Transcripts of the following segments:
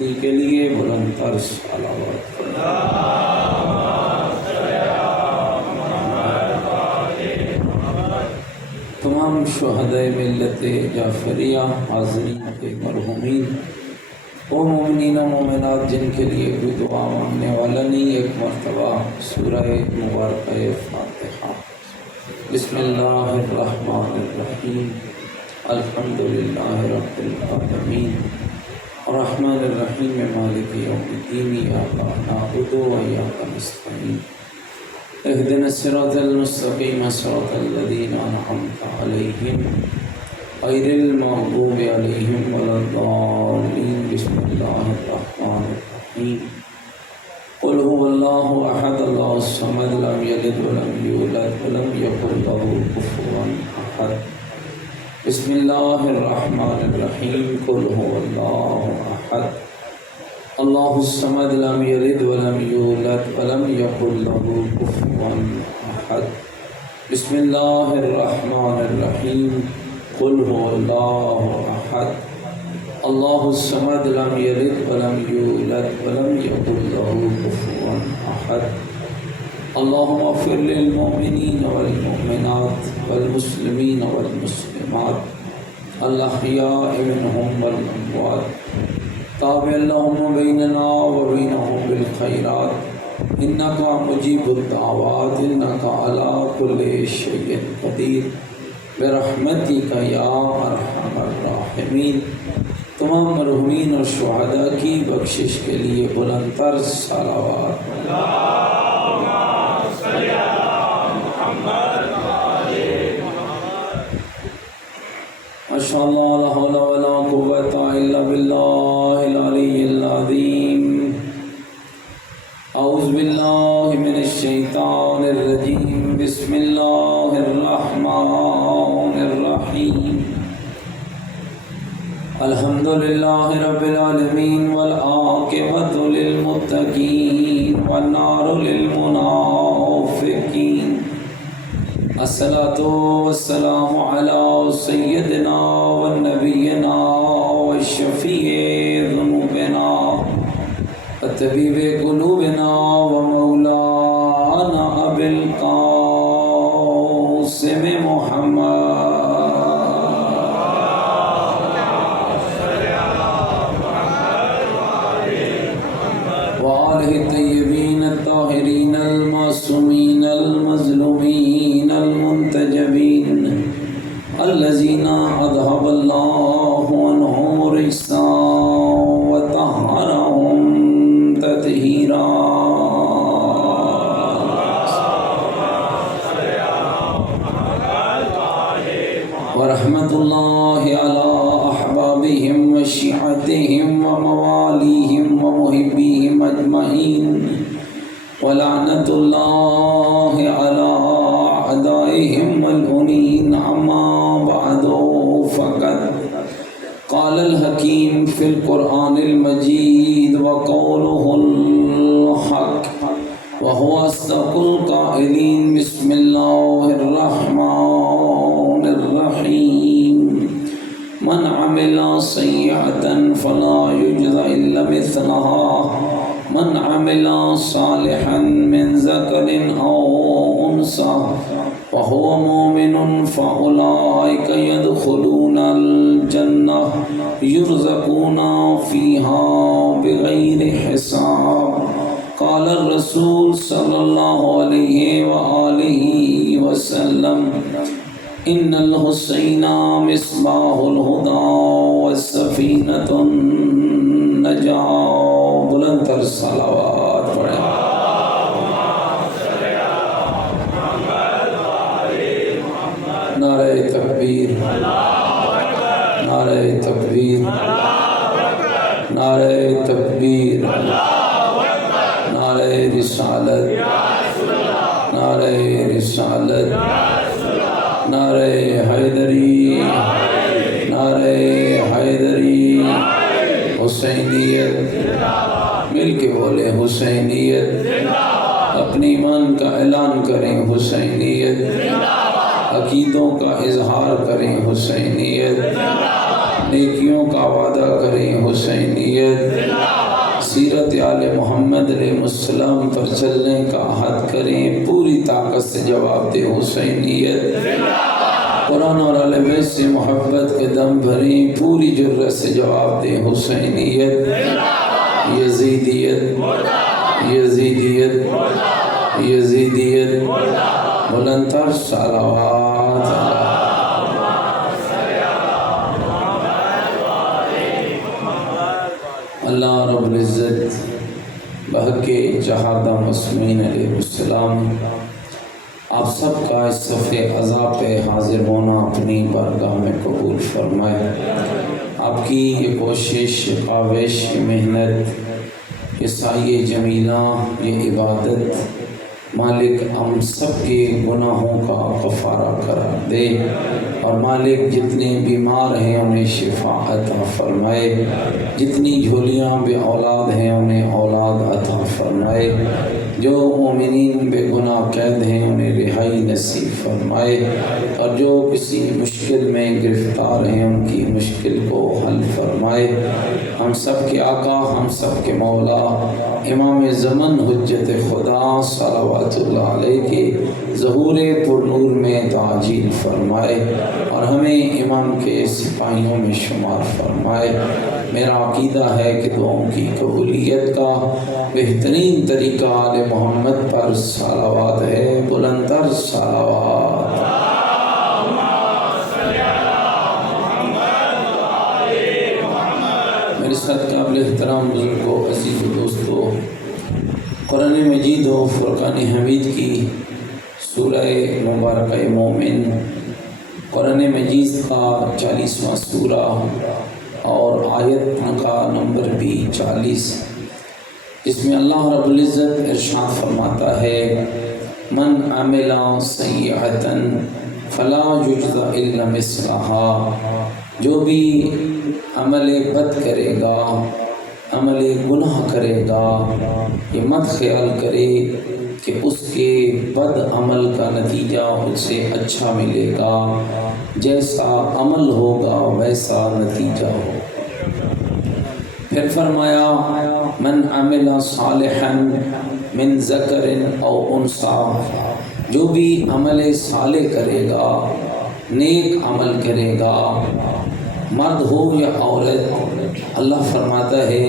مفتی کے لیے بلند تر صلوات تمام شہدائے ملت جعفریہ حاضرین کے مرحومین وہ مومنین و مومنات جن کے لیے کوئی دعا مانگنے والا نہیں، ایک مرتبہ سورہ مبارکہ فاتحہ۔ بسم اللہ الرحمن الرحیم، الحمدللہ رب العالمین، الرحمن الرحیم، مالک یوم الدین، ایاک نعبد و ایاک نستعین، اہدنا الصراط المستقیم صراط الذین انعمت علیہم غیر المغضوب علیہم ولا الضالین۔ بسم اللہ الرحمن الرحیم، قل هو اللہ احد اللہ الصمد لم یلد ولم یولد ولم یکن له کفوا احد۔ بسم اللہ الرحمن الرحیم، قل هو اللہ احد اللہ الصمد لم یلد ولم یولد ولم یکن له کفوا احد۔ بسم اللہ الرحمن الرحیم، قل هو اللہ احد اللہ الصمد لم یلد ولم یولد ولم یکن له کفوا احد۔ اللہم اغفر للمؤمنین والمؤمنات والمسلمین والمسلمات الاحیاء منهم والاموات، تابع اللہم بیننا وبینہم بالخیرات، انکا مجیب الدعوات، انکا علی کل شیء قدیر، برحمتک یا ارحم الراحمین۔ تمام مرحومین اور شہداء کی بخشش کے لیے بلند تر صلوات۔ ماشاء اللہ، لا حول ولا قوۃ الا باللہ العلی العظیم۔ اعوذ باللہ من الشیطان الرجیم، بسم اللہ الرحمن الرحیم، الحمد للہ رب العالمین، والعاقبۃ للمتقین، والنار للمنافقین، الصلاۃ والسلام علی سیدنا ونبینا وشفیع ذنوبنا وطبیب قلوبنا ومولانا ابی القاسم محمد وآلہ الطیبین الطاہرین المعصومین المظلومین المنتجبین الذین اذھب اللہ عنہم الرجس وطہرہم تطہیرا۔ ورحمۃ اللہ علی احبابہم وشیعتہم وموالیہم ومحبیہم اجمعین، ولعنۃ اللہ علی اعدائہم ملعونین۔ اما بعد، فقد قال الحکیم فی القرآن المجید وقولہ الحق وہو اصدق القائلین۔ بسم اللہ الرحمن الرحیم، من عمل سیئۃ فلا یجزى الا مثلها، من عمل صالحا من ذکر او انثى وهو مؤمن فأولئك يدخلون الجنة يرزقون فيها بغير حساب۔ قال الرسول صلی اللہ علیہ وآلہ وسلم، ان الحسین مصباح الہدی والسفینۃ النجاة۔ بلند تر صلوات پڑھیں۔ نعرہ تکبیر، نعرہ تکبیر، نعرہ تکبیر، نعرہ رسالت، نعرہ رسالت، نعرہ حیدری، نعرہ حیدری، حسینیت، مل کے بولے حسینیت، اپنی ایمان کا اعلان کریں حسینیت، عقیدوں کا اظہار کریں حسینیت، نیکیوں کا وعدہ کریں حسینیت، آل محمد علیہ السلام پر چلنے کا عہد کریں، پوری طاقت سے جواب دیں حسینیت، قرآن اور اہل بیت سے محبت کے دم بھریں، پوری جرأت سے جواب دیں حسینیت، یزیدیت، یزیدیت، یزیدیت، بلندتر صلوات۔ اللہ رب العزت بحق جہادہ مسلمین علیہ السلام آپ سب کا اس صفحے عزا پہ حاضر ہونا اپنی بارگاہ میں قبول فرمائے۔ آپ کی یہ کوشش، یہ کاوش، یہ محنت، یہ سعی جمیلہ، یہ عبادت مالک ہم سب کے گناہوں کا کفارہ قرار دے، اور مالک جتنے بیمار ہیں انہیں شفا عطا فرمائے، جتنی جھولیاں بے اولاد ہیں انہیں اولاد عطا فرمائے، جو مومنین بے گناہ قید ہیں انہیں رہائی نصیب فرمائے، اور جو کسی مشکل میں گرفتار ہیں ان کی مشکل کو حل فرمائے۔ ہم سب کے آقا، ہم سب کے مولا امام زمن حجت خدا صلوات اللہ علیہ کے ظہور پر نور میں تعجیل فرمائے، اور ہمیں امام کے سپاہیوں میں شمار فرمائے۔ میرا عقیدہ ہے کہ دعاؤں کی قبولیت کا بہترین طریقہ آل محمد پر صلوات ہے، بلندتر صلوات۔ میرے ساتھ قابل احترام بزرگوں، عزیز و دوستو، قرآن مجید و فرقان حمید کی سورہ مبارکہ مومن، قرآن مجید کا 40واں سورہ اور آیت کا نمبر بھی 40، اس میں اللہ رب العزت ارشاد فرماتا ہے من عمل سیئۃ فلا یجزی الا مثلھا، جو بھی عمل بد کرے گا، عمل گناہ کرے گا، یہ مت خیال کرے کہ اس کے بد عمل کا نتیجہ اس سے اچھا ملے گا، جیسا عمل ہوگا ویسا نتیجہ ہوگا۔ پھر فرمایا من عمل صالحا من ذکر او انثی، جو بھی عمل صالح کرے گا، نیک عمل کرے گا، مرد ہو یا عورت، اللہ فرماتا ہے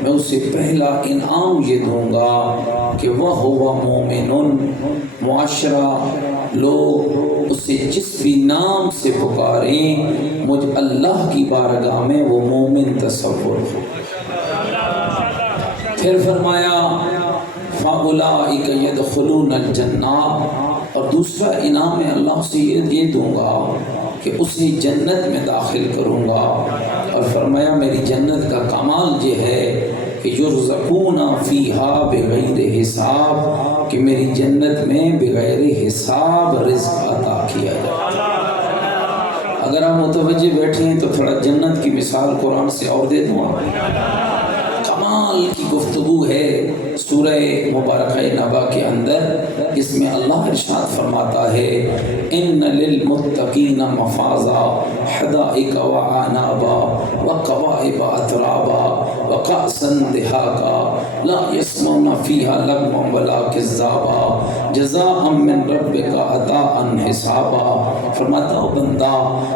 میں اسے پہلا انعام یہ دوں گا کہ وہ ہوا مومن، معاشرہ لوگ اسے جس بھی نام سے پکاریں مجھ اللہ کی بارگاہ میں وہ مومن تصور ہو۔ پھر فرمایا فَأُولَٰئِكَ يَدْخُلُونَ الْجَنَّةَ، اور دوسرا انعام میں اللہ سے یہ دوں گا کہ اسے جنت میں داخل کروں گا، اور فرمایا میری جنت کا کمال یہ ہے کہ یرزقون فیہا بغیر حساب، کہ میری جنت میں بغیر حساب رزق عطا کیا جائے۔ اگر آپ متوجہ بیٹھے ہیں تو تھوڑا جنت کی مثال قرآن سے اور دے دوں آپ، کمال کی گفتگو ہے سورہ مبارکہ نبا کے اندر، اس میں اللہ ارشاد فرماتا ہے ان للمتقین مفازا حدائق وعنابا وقوائب اترابا وکأسا دہاقا لا یسمعون فیہا لغوا ولا کذابا جزاء من ربک عطاء حسابا۔ فرماتا ہو بندہ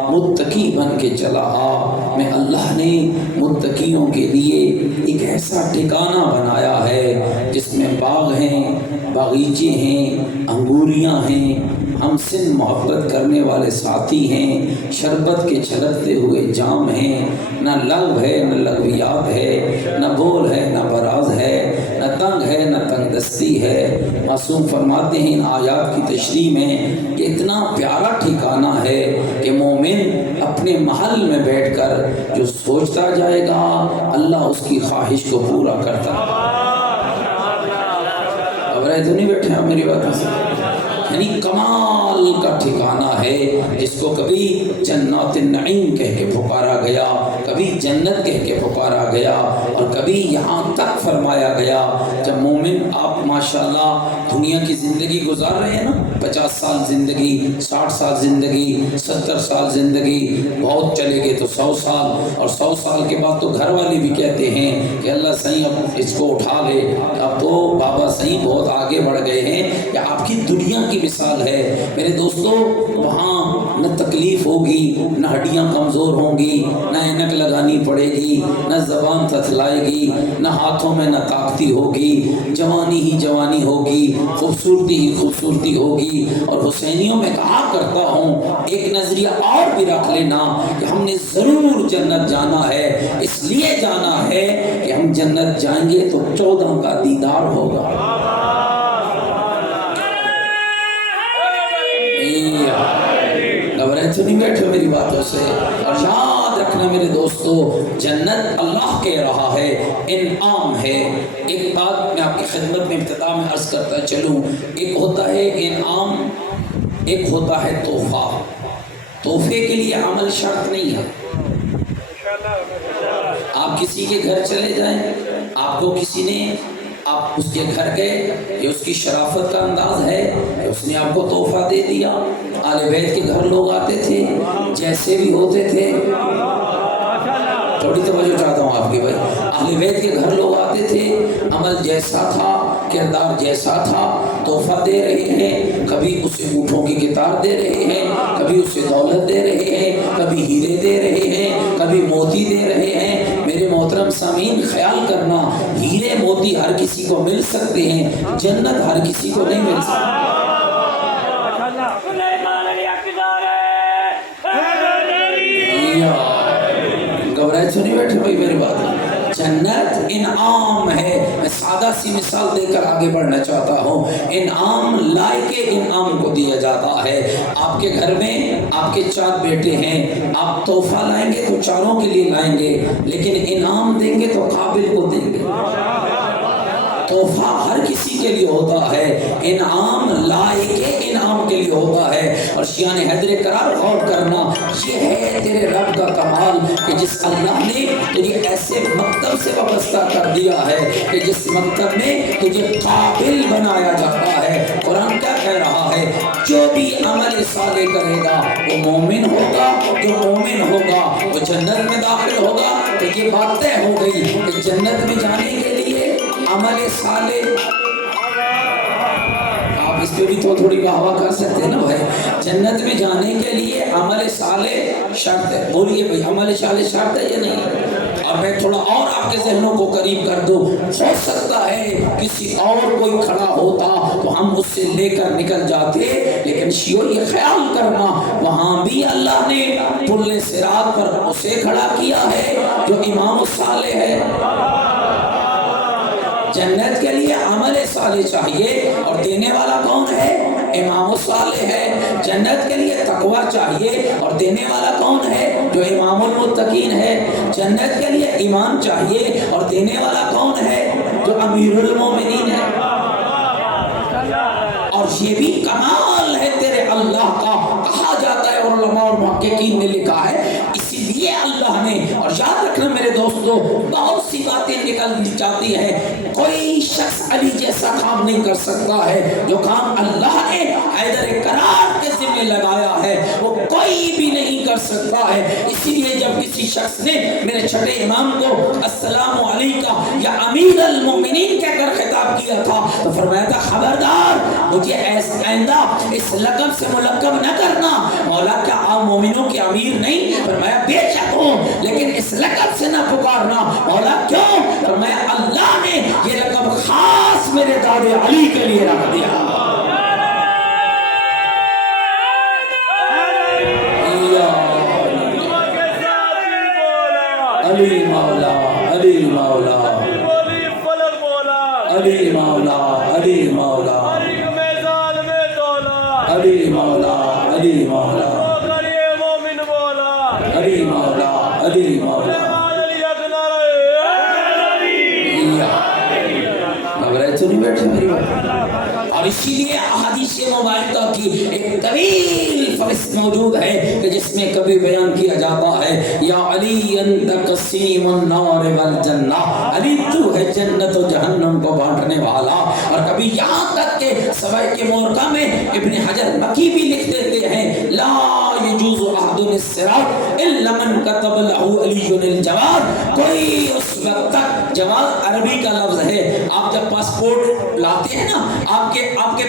متقی بن کے چلا آ، میں اللہ نے متقیوں کے لیے ایک ایسا ٹھکانہ بنایا ہے جس میں باغ ہیں، باغیچے ہیں، انگوریاں ہیں، ہم سے محبت کرنے والے ساتھی ہیں، شربت کے چھلکتے ہوئے جام ہیں، نہ لغو ہے نہ لغویات ہے، نہ بول ہے نہ براز ہے، نہ تنگ ہے نہ تنگ دستی ہے۔ معصوم فرماتے ہیں ان آیات کی تشریح میں کہ اتنا پیارا ٹھکانہ ہے کہ مومن اپنے محل میں بیٹھ کر جو سوچتا جائے گا اللہ اس کی خواہش کو پورا کرتا ہے۔ اب رہے تو نہیں بیٹھے آپ میری باتوں سے؟ یعنی کمال کا ٹھکانہ ہے، جس کو کبھی جنات النعیم کہہ کے پکارا گیا، کبھی جنت کہہ کے پکارا گیا، اور کبھی یہاں تک فرمایا گیا جب مومن آپ ماشاءاللہ دنیا کی زندگی گزار رہے ہیں نا، 50 سال زندگی، 60 سال زندگی، 70 سال زندگی، بہت چلے گئے تو 100 سال، اور 100 سال کے بعد تو گھر والے بھی کہتے ہیں کہ اللہ صحیح اب اس کو اٹھا لے، اب تو بابا صحیح بہت آگے بڑھ گئے ہیں۔ یہ آپ کی دنیا کی مثال ہے میرے دوستو۔ وہاں نہ تکلیف ہوگی، نہ ہڈیاں کمزور ہوں گی، نہ اینک لگانی پڑے گی، نہ زبان تھتلائے گی، نہ ہاتھوں میں نہ طاقتی ہوگی، جوانی ہی جوانی ہوگی، خوبصورتی ہی خوبصورتی ہوگی۔ اور حسینیوں میں کہا کرتا ہوں، ایک نظریہ اور بھی رکھ لینا کہ ہم نے ضرور جنت جانا ہے، اس لیے جانا ہے کہ ہم جنت جائیں گے تو 14 کا دیدار ہوگا۔ گھبرائے تو نہیں بیٹھے میری باتوں سے؟ اور یاد رکھنا میرے دوستو، جنت اللہ کہہ رہا ہے، انعام ہے۔ ایک بات میں آپ کی خدمت میں ابتدا میں عرض کرتا چلوں، ایک ہوتا ہے انعام، ایک ہوتا ہے تحفہ۔ تحفے کے لیے عمل شرط نہیں ہے۔ آپ کسی کے گھر چلے جائیں، آپ کو کسی نے، آپ اس کے گھر گئے، یہ اس کی شرافت کا انداز ہے، اس نے آپ کو تحفہ دے دیا۔ آل بیت کے گھر لوگ آتے تھے، جیسے بھی ہوتے تھے، تھوڑی توجہ چاہتا ہوں آپ کی بھائی، اہل بیت کے گھر لوگ آتے تھے، عمل جیسا تھا، کردار جیسا تھا، تحفہ دے رہے ہیں، کبھی اسے اونٹوں کی کتار دے رہے ہیں، کبھی اسے دولت دے رہے ہیں، کبھی ہیرے دے رہے ہیں، کبھی موتی دے رہے ہیں۔ میرے محترم سامعین خیال کرنا، ہیرے موتی ہر کسی کو مل سکتے ہیں، جنت ہر کسی کو نہیں مل سکتی۔ گھبرائے تو نہیں بیٹھے بھائی میری بات؟ جنت انعام ہے۔ میں سادہ سی مثال دے کر آگے بڑھنا چاہتا ہوں۔ انعام لائق انعام کو دیا جاتا ہے۔ آپ کے گھر میں آپ کے 4 بیٹے ہیں، آپ تحفہ لائیں گے تو چاروں کے لیے لائیں گے، لیکن انعام دیں گے تو قابل کو دیں گے۔ تحفہ ہر کسی کے لیے ہوتا ہے، انعام لائق انعام کے لیے ہوتا ہے۔ اور شیعان حیدر قرار غور کرنا، یہ ہے تیرے رب کا کمال کہ جس اللہ نے تجھے ایسے مکتب سے وابستہ کر دیا ہے کہ جس مکتب میں تجھے قابل بنایا جاتا ہے۔ قرآن کیا کہہ رہا ہے؟ جو بھی عمل صالح کرے گا وہ مومن ہوگا، جو مومن ہوگا وہ جنت میں داخل ہوگا۔ تو یہ بات طے ہو گئی کہ جنت میں جانے کے لیے عمل صالح، آپ اس پہ بھی تو تھوڑی واہ کر سکتے ہیں نا بھائی، جنت میں جانے کے لیے عمل صالح شرط ہے۔ بولیے بھائی، عمل صالح شرط ہے یا نہیں؟ اور میں تھوڑا اور آپ کے ذہنوں کو قریب کر دوں، ہو سکتا ہے کسی اور کوئی کھڑا ہوتا تو ہم اس سے لے کر نکل جاتے، لیکن شیعو یہ خیال کرنا، وہاں بھی اللہ نے پل صراط پر اسے کھڑا کیا ہے جو امام الصالح ہے۔ جنت کے لیے عمل صالح چاہیے، اور دینے والا کون ہے؟ امام الصالح ہے۔ جنت کے لیے تقوی چاہیے، اور دینے والا کون ہے؟ جو امام المتقین ہے۔ جنت کے لیے ایمان چاہیے، اور دینے والا کون ہے؟ جو امیر المومنین ہے۔ اور یہ بھی کمال ہے تیرے اللہ کا، کہا جاتا ہے، اور علماء اور محققین نے لکھا ہے، اسی لیے اللہ نے، اور یاد رکھنا میرے دوستو، بہت سی باتیں نکل جاتی ہیں، کوئی شخص علی جیسا کام نہیں کر سکتا ہے، جو کام اللہ نے حیدر قرار کے ذمہ لگایا ہے وہ کوئی بھی نہیں کر سکتا ہے۔ اسی لیے جب کسی شخص نے میرے چھٹے امام کو السلام علیکہ یا امیر المومنین کہہ کر خطاب کیا تھا تو فرمایا تھا، خبردار مجھے آئندہ اس لقب سے ملقب نہ کرنا۔ مولا کیا آپ مومنوں کے امیر نہیں؟ فرمایا بے شک ہوں، لیکن اس لقب سے نہ پکارنا۔ مولا کیوں؟ فرمایا اللہ نے یہ لقب خاص میرے داد علی کے لیے رکھ دیا۔ علی مولا، علی مولا، علی مولا، علی مولا، علی مولا، علی مولا، علی مولا، علی مولا۔ اب اور اسی لیے احادیث مبارکہ کی ایک طویل فہرست موجود ہے کہ جس میں کبھی بیان کیا جاتا ہے یا علی انت قسیم النار والجنہ، علی تو ہے جنت و جہنم کو بانٹنے والا۔ اور کبھی یہاں تک کہ سوائے کے مورکہ میں ابن حجر مکی بھی لکھ دیتے ہیں لا یجوز احد الصراط الا من كتب له علی الجواد، کوئی اس وقت تک، جواز عربی کا لفظ ہے، آپ جب پاسپورٹ لاتے ہیں نا آپ کے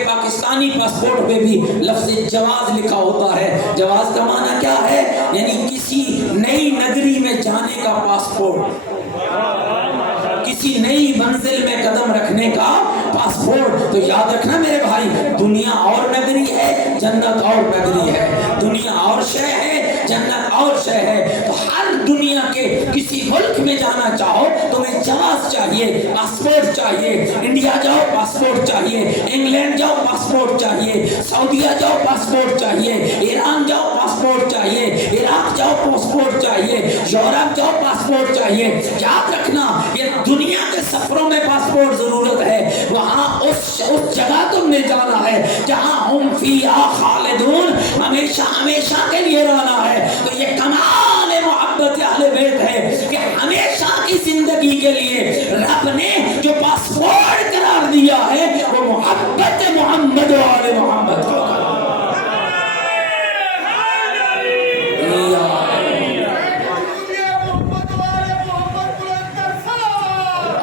پاکستانی پاسپورٹ پہ بھی لفظ جواز لکھا ہوتا ہے۔ جواز کا معنی کیا ہے؟ یعنی کسی نئی نگری میں جانے کا پاسپورٹ، کسی نئی منزل میں قدم رکھنے کا پاسپورٹ۔ تو یاد رکھنا میرے بھائی، دنیا اور نگری ہے، جنت اور نگری ہے، دنیا اور شے ہے، جنت اور شے ہے۔ تو ہر دنیا کے کسی ملک میں جانا چاہو تمہیں جواز چاہیے، پاسپورٹ چاہیے۔ انڈیا جاؤ پاسپورٹ چاہیے، انگلینڈ جاؤ پاسپورٹ چاہیے، سعودیہ جاؤ پاسپورٹ چاہیے، ایران جاؤ پاسپورٹ چاہیے، عراق جاؤ پاسپورٹ چاہیے، یورپ جاؤ پاسپورٹ چاہیے۔ یاد رکھنا یہ دنیا کے سفروں میں پاسپورٹ ضرورت ہے، وہاں اس جگہ تم نے جانا ہے جہاں ہم فیہا خالدون، ہمیشہ ہمیشہ کے لیے رہنا ہے۔ تو یہ کمال محبت اہل بیت ہے کہ ہمیشہ کی زندگی کے لیے رب نے جو پاسپورٹ قرار دیا ہے وہ محبت محمد و آل محمد کا۔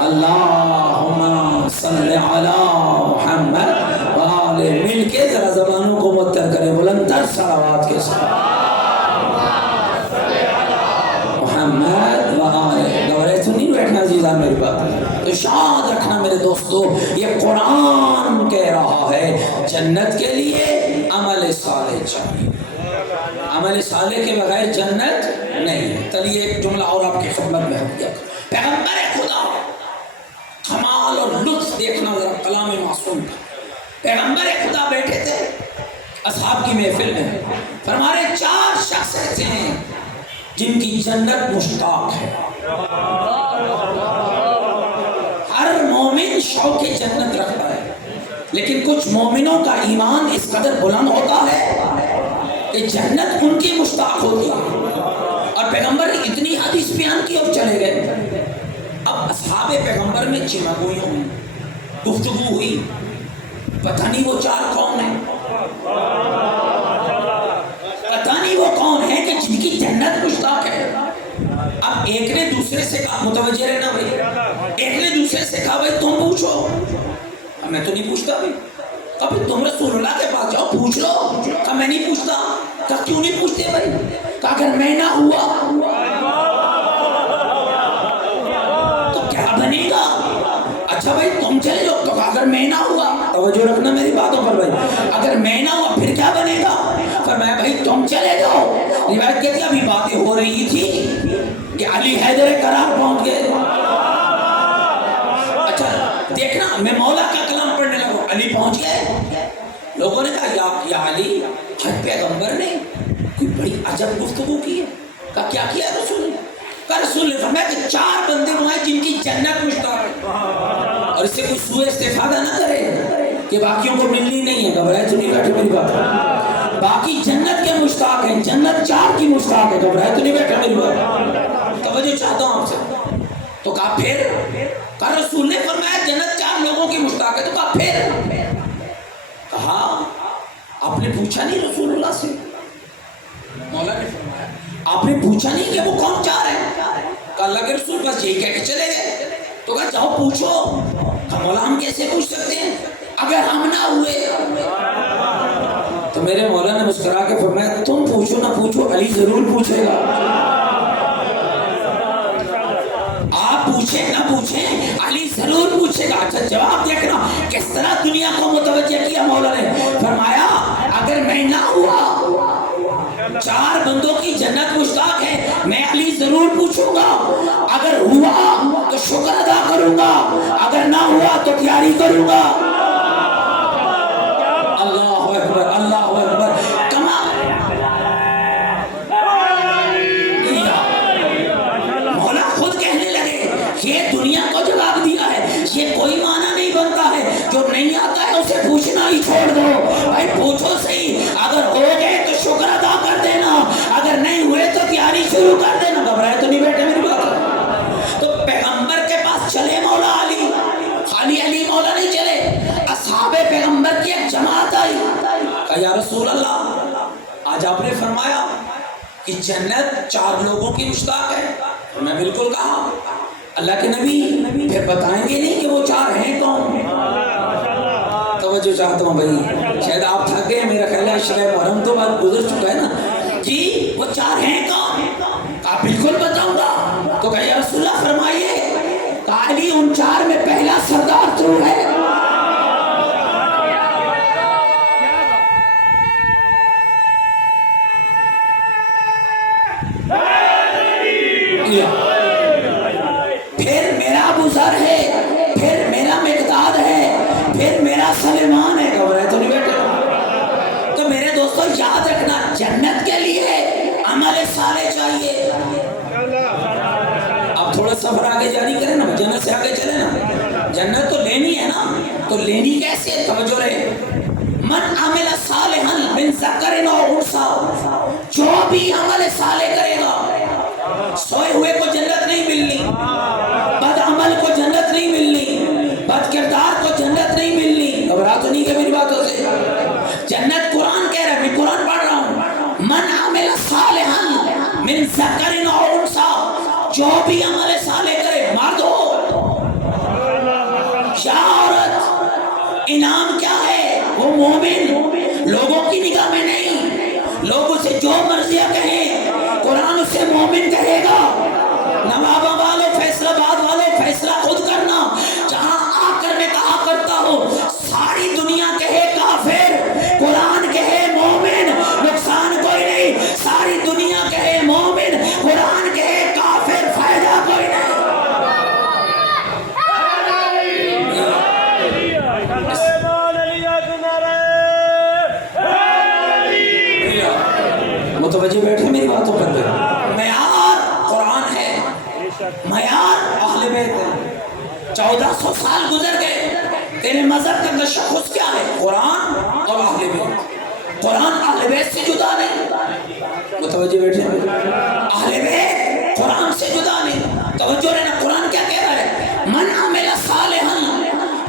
اللہم صلی علی محمد وآل، مل کے ذرا زبانوں کو متر کریں بلندر صلوات کے ساتھ، محمد وآل۔ گورے تو نہیں بیٹھنا عزیزہ میری بات، تو شاد رکھنا میرے دوستو، یہ قرآن کہہ رہا ہے جنت کے لیے عمل صالح چاہیے، عمل صالح کے بغیر جنت نہیں ہے۔ چلیے ایک جملہ اور آپ کی خدمت میں ہم کیا، پیغمبر خدا کمال اور لطف دیکھنا ذرا کلام معصوم کا۔ پیغمبر خدا بیٹھے تھے اصحاب کی محفل میں، فرمارے 4 شخص ایسے ہیں جن کی جنت مشتاق ہے۔ ہر مومن شوق جنت رکھتا ہے، لیکن کچھ مومنوں کا ایمان اس قدر بلند ہوتا ہے کہ جنت ان کی مشتاق ہوتی ہے۔ اور پیغمبر نے اتنی حدیث بیان کی اور چلے گئے۔ اب اصحاب پیغمبر میں چمگوئیاں ہوئی، گفتگو ہوئی، پتہ نہیں وہ 4 کون ہیں، پتہ نہیں وہ کون ہیں کہ جن کی جنت مشتاق ہے۔ اب ایک نے دوسرے سے کہا، متوجہ رہنا بھائی، ایک نے دوسرے سے کہا بھائی تم پوچھو۔ میں تو نہیں پوچھتا بھائی۔ کہا تم رسول اللہ کے پاس جاؤ پوچھ لو۔ کہا میں نہیں پوچھتا۔ کہا کیوں نہیں پوچھتے بھائی؟ کہا اگر میں نہ ہوا تو کیا بنے گا؟ اچھا بھائی تم چلے جاؤ۔ تو کہا اگر میں نہ ہوا، توجہ رکھنا میری باتوں پر بھائی، اگر میں نہ ہوا پھر کیا بنے گا؟ فرمایا بھائی تم چلے جاؤ۔ روایت کہتی ابھی باتیں ہو رہی تھی کہ علی حیدر کرار پہنچ گئے۔ اچھا دیکھنا میں مولا کا کلام پڑھنے لگا، علی پہنچ گئے۔ لوگوں نے کہا یا علی، حج پیغمبر نے کوئی بڑی عجب گفتگو کی ہے۔ کہا کیا کیا رسول نے؟ کہا رسول نے فرمایا کہ 4 بندے وہ ہیں جن کی جنت مشتاق ہے، اور اس سے کوئی سوء استفادہ نہ کرے کہ باقیوں کو ملنی نہیں ہے۔ گھبرائے تو نہیں بیٹھے میری بات، باقی جنت کے مشتاق ہیں، جنت 4 کی مشتاق ہے۔ گھبرائے تو نہیں بیٹھے میری بات، توجہ چاہتا ہوں آپ سے۔ تو کہا پھر؟ کہا رسول نے فرمایا جنت 4 لوگوں کی مشتاق ہے۔ تو کہا پھر؟ کہا آپ نے پوچھا نہیں رسول اللہ سے؟ مولا نے فرمایا آپ نے پوچھا نہیں کہ وہ کون 4 ہیں؟ کہا اللہ کے رسول بس یہی کہہ کے چلے گئے۔ تو کہا جاؤ پوچھو۔ کہا مولا ہم کیسے پوچھ سکتے ہیں اگر ہم نہ ہوئے؟ تو میرے مولا نے مسکرا کے فرمایا تم پوچھو نہ پوچھو علی ضرور پوچھے گا۔ آپ پوچھیں نہ پوچھیں علی ضرور پوچھے گا۔ اچھا جواب دیکھنا کس طرح دنیا کو متوجہ کیا مولا نے۔ فرمایا اگر میں نہ ہوا، 4 بندوں کی جنت مشتاق ہے، میں علی ضرور پوچھوں گا، اگر ہوا تو شکر ادا کروں گا، اگر نہ ہوا تو تیاری کروں گا۔ اللہ اکبر اللہ اکبر۔ مولا خود کہنے لگے یہ دنیا کو جواب دیا ہے، یہ کوئی معنی نہیں بنتا ہے جو نہیں آتا ہے اسے پوچھنا ہی چھوڑ دو بھائی، پوچھو صحیح، اگر ہو گئے تو شکر ادا کر دینا، اگر نہیں ہوئے تو تیاری شروع کر دینا۔ گھبرائے تو نہیں بیٹھے میری بات؟ تو پیغمبر کے پاس چلے مولا علی، خالی علی مولا نہیں چلے، اصحاب پیغمبر کی ایک جماعت آئی، کہا یا رسول اللہ آج آپ نے فرمایا کہ جنت 4 لوگوں کی مشتاق ہے۔ میں بالکل کہا اللہ کے نبی پھر بتائیں گے نہیں کہ وہ 4 ہیں کون؟ توجہ چاہتا ہوں بھائی، شاید آپ تھک گئے، میرا خیال ہے شب محرم تو بعد گزر چکا ہے نا جی، وہ 4 ہیں کون؟ کہا بالکل بتاؤں گا۔ تو کہا یا رسول اللہ فرمائیے۔ کہا علی ان 4 میں پہلا سردار تو ہے۔ پھر میرا ابو ذر ہے، پھر میرا مقداد ہے، پھر میرا سلیمان ہے۔ گھبرائے تو نہیں بیٹھے؟ تو میرے دوستو یاد رکھنا، جنت کے لیے عمل صالح چاہیے۔ اب تھوڑا سفر آگے جاری کریں نا، جنت سے آگے چلیں نا، جنت تو لینی ہے نا، تو لینی کیسے؟ توجہ رہے، من عمل صالحا من ذکر او انثی، جو بھی عمل صالح کرے گا، سوئے ہوئے کو جنت نہیں ملنی، بد عمل کو جنت نہیں ملنی، بد کردار کو جنت نہیں ملنی۔ گھبرا تو نہیں کہ میری باتوں سے؟ جنت قرآن کہہ رہا ہے، میں قرآن پڑھ رہا ہوں، من عمل صالحا من ذکر او انثی، جو بھی عمل صالح کرے، مرد ہو یا عورت، انعام کیا ہے؟ وہ مومن، لوگوں کی نگاہ میں نہیں، لوگ اسے جو مرضیہ کہیں، قرآن اسے مومن کہے گا۔ نوابہ والوں، فیصلہ باد والوں، فیصلہ خود کرنا۔ جہاں آ کر میں کہا کرتا ہوں، ساری دنیا کہے کافر، قرآن کہے مومن، نقصان کوئی نہیں۔ ساری دنیا کہے مومن، قرآن کہے کافر، فائدہ کوئی نہیں۔ متوجہ بیٹھے میری باتوں پر؟ معیار قرآن ہے، معیار اہل بیت ہے۔ 1400 سال گزر گئے، تیرے مذہب کا تشخص کیا ہے؟ قرآن اور اہل بیت۔ قرآن اہل بیت سے جدا نہیں۔ متوجہ بیٹھے؟ اہل بیت قرآن سے جدا نہیں۔ توجہ رہنا، قرآن کیا کہہ رہا ہے؟ من عمل صالحا،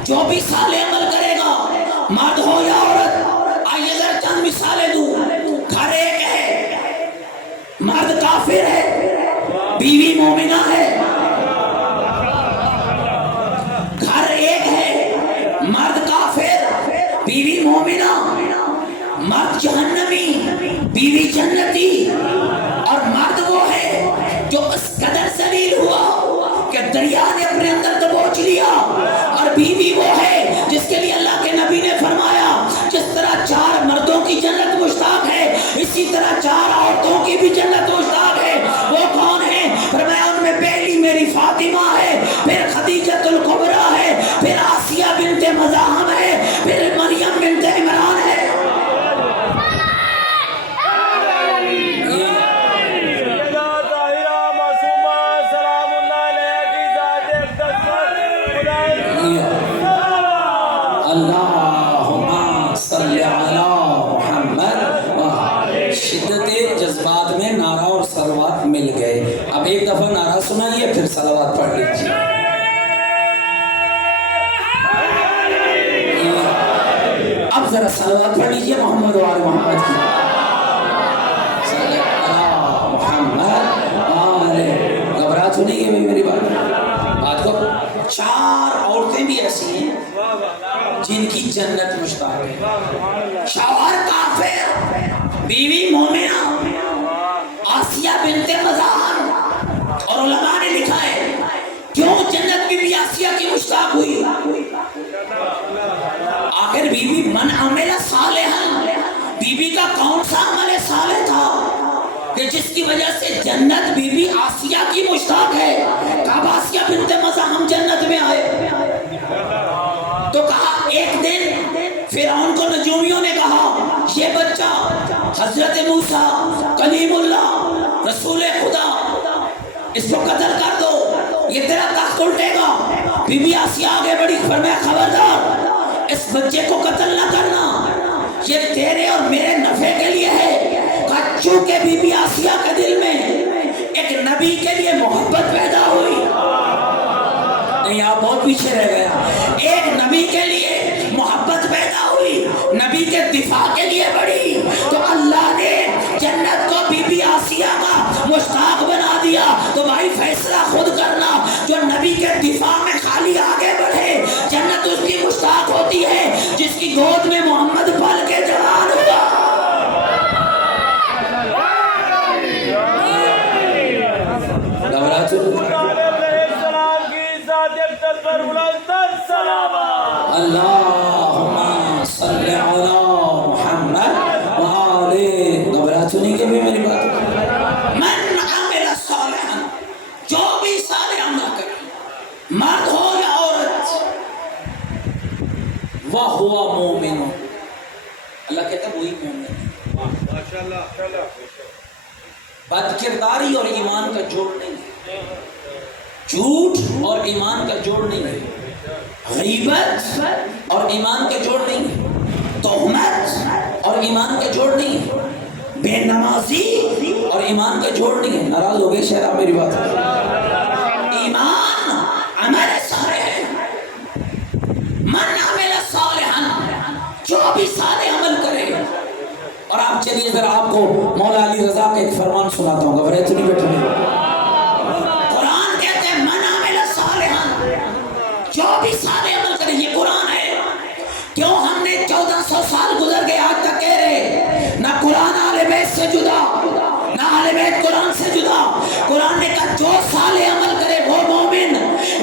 جو بھی صالح عمل کرے گا، مرد ہو یا عورت۔ آئیے ذرا چند مثالیں دوں۔ گھر ایک ہے، مرد کافر ہے، بیوی مومنہ ہے۔ گھر ایک ہے، مرد کافر، بیوی مومنہ، مرد جہنمی، بیوی جنتی۔ اور مرد وہ ہے جو اس قدر ذلیل ہوا کہ دریا نے اپنے اندر دبوچ لیا، اور بیوی وہ ہے جس کے لیے اللہ کے نبی نے فرمایا جس طرح 4 مردوں کی جنت مشتاق ہے، اسی طرح 4 عورتوں کی بھی جنت مشتاق ہے۔ وہ کون ہے؟ فرمایا ان میں پہلی میری فاطمہ ہے، پھر خدیجۃ الکبریٰ ہے، پھر آسیہ بنت مزاحم ہے، پھر مریم بنت عمران ہے۔ اللہم صلی علی محمد۔ شدت جذبات میں نعرہ اور صلوات مل گئے۔ اب ایک دفعہ نعرہ سنائیے، پھر صلوات پڑھ لیجیے۔ اب ذرا صلوات پڑھ لیجیے محمد و آل محمد کی۔ صلی علی محمد آل۔ گھبرا تو نہیں ہے میری بات کو؟ 4 عورتیں بھی ایسی ہیں جن کی جنت مشتاق ہے۔ شوہر کافر، بیوی مومنہ، آسیہ بنت مزاحم۔ اور علماء نے لکھا ہے کیوں جنت بی بی آسیہ کی مشتاق ہوئی؟ آخر بی بی من عمل صالحا، بی بی کا کون سا عمل صالح تھا کہ جس کی وجہ سے جنت بی بی آسیہ کی مشتاق ہے؟ کب آسیہ بنت مزاحم جنت میں آئے؟ تو کہا ایک دن فرعون کو نجومیوں نے کہا یہ بچہ حضرت موسیٰ کلیم اللہ رسول خدا، اس کو قتل کر دو، یہ تیرا تخت الٹے گا۔ بی بی آسیہ آگے بڑی، فرمایا خبردار، اس بچے کو قتل نہ کرنا، یہ تیرے اور میرے نفع کے لیے ہے۔ چونکہ بی بی آسیہ کے دل میں ایک نبی کے لیے محبت پیدا ہوئی، نہیں آپ بہت پیچھے رہ گیا، ایک نبی کے لیے محبت پیدا ہوئی، نبی کے دفاع کے لیے بڑھی، تو اللہ نے جنت کو بی بی آسیہ کا مشتاق بنا دیا۔ تو بھائی فیصلہ خود کرنا، جو نبی کے دفاع میں خالی آگے بڑھے جنت اس کی مشتاق ہوتی ہے، جس کی گود میں محمد پل کے جوان ہوا۔ اللہم صلی علی محمد وآلہ، گھبرا تو نہیں کہ بھی میری بات؟ من عمل صالحا، جو بھی صالح عمل کرے، مرد ہو یا عورت، وَهُوَ مُؤْمِنٌ، اللہ کہتا ہے وہی مومن ہے۔ بد کرداری اور ایمان کا جوڑ نہیں ہے، جھوٹ اور ایمان کا جوڑ نہیں ہے، غیبت اور ایمان کا جوڑ نہیں ہے، تہمت اور ایمان کا جوڑ نہیں ہے، بے نمازی اور ایمان کا جوڑ نہیں ہے۔ ناراض ہو گئے شہر آپ میری بات؟ ایمان عمل صالح ہے، من عمل صالحا، جو بھی صالح عمل کرے۔ اور آپ چلیے ذرا آپ کو مولا علی رضا کا ایک فرمان سناتا ہوں، گھبرائے تو نہیں بیٹھے؟ قرآن کہتے ہیں من عمل صالحا، جو بھی صالح عمل کرے، یہ قرآن ہے۔ کیوں ہم نے 1400 سال گزر گئے آج تک کہہ رہے نہ قرآن اہل بیت سے جدا، نہ اہل بیت قرآن سے جدا۔ قرآن نے کہا جو صالح عمل کرے وہ مومن۔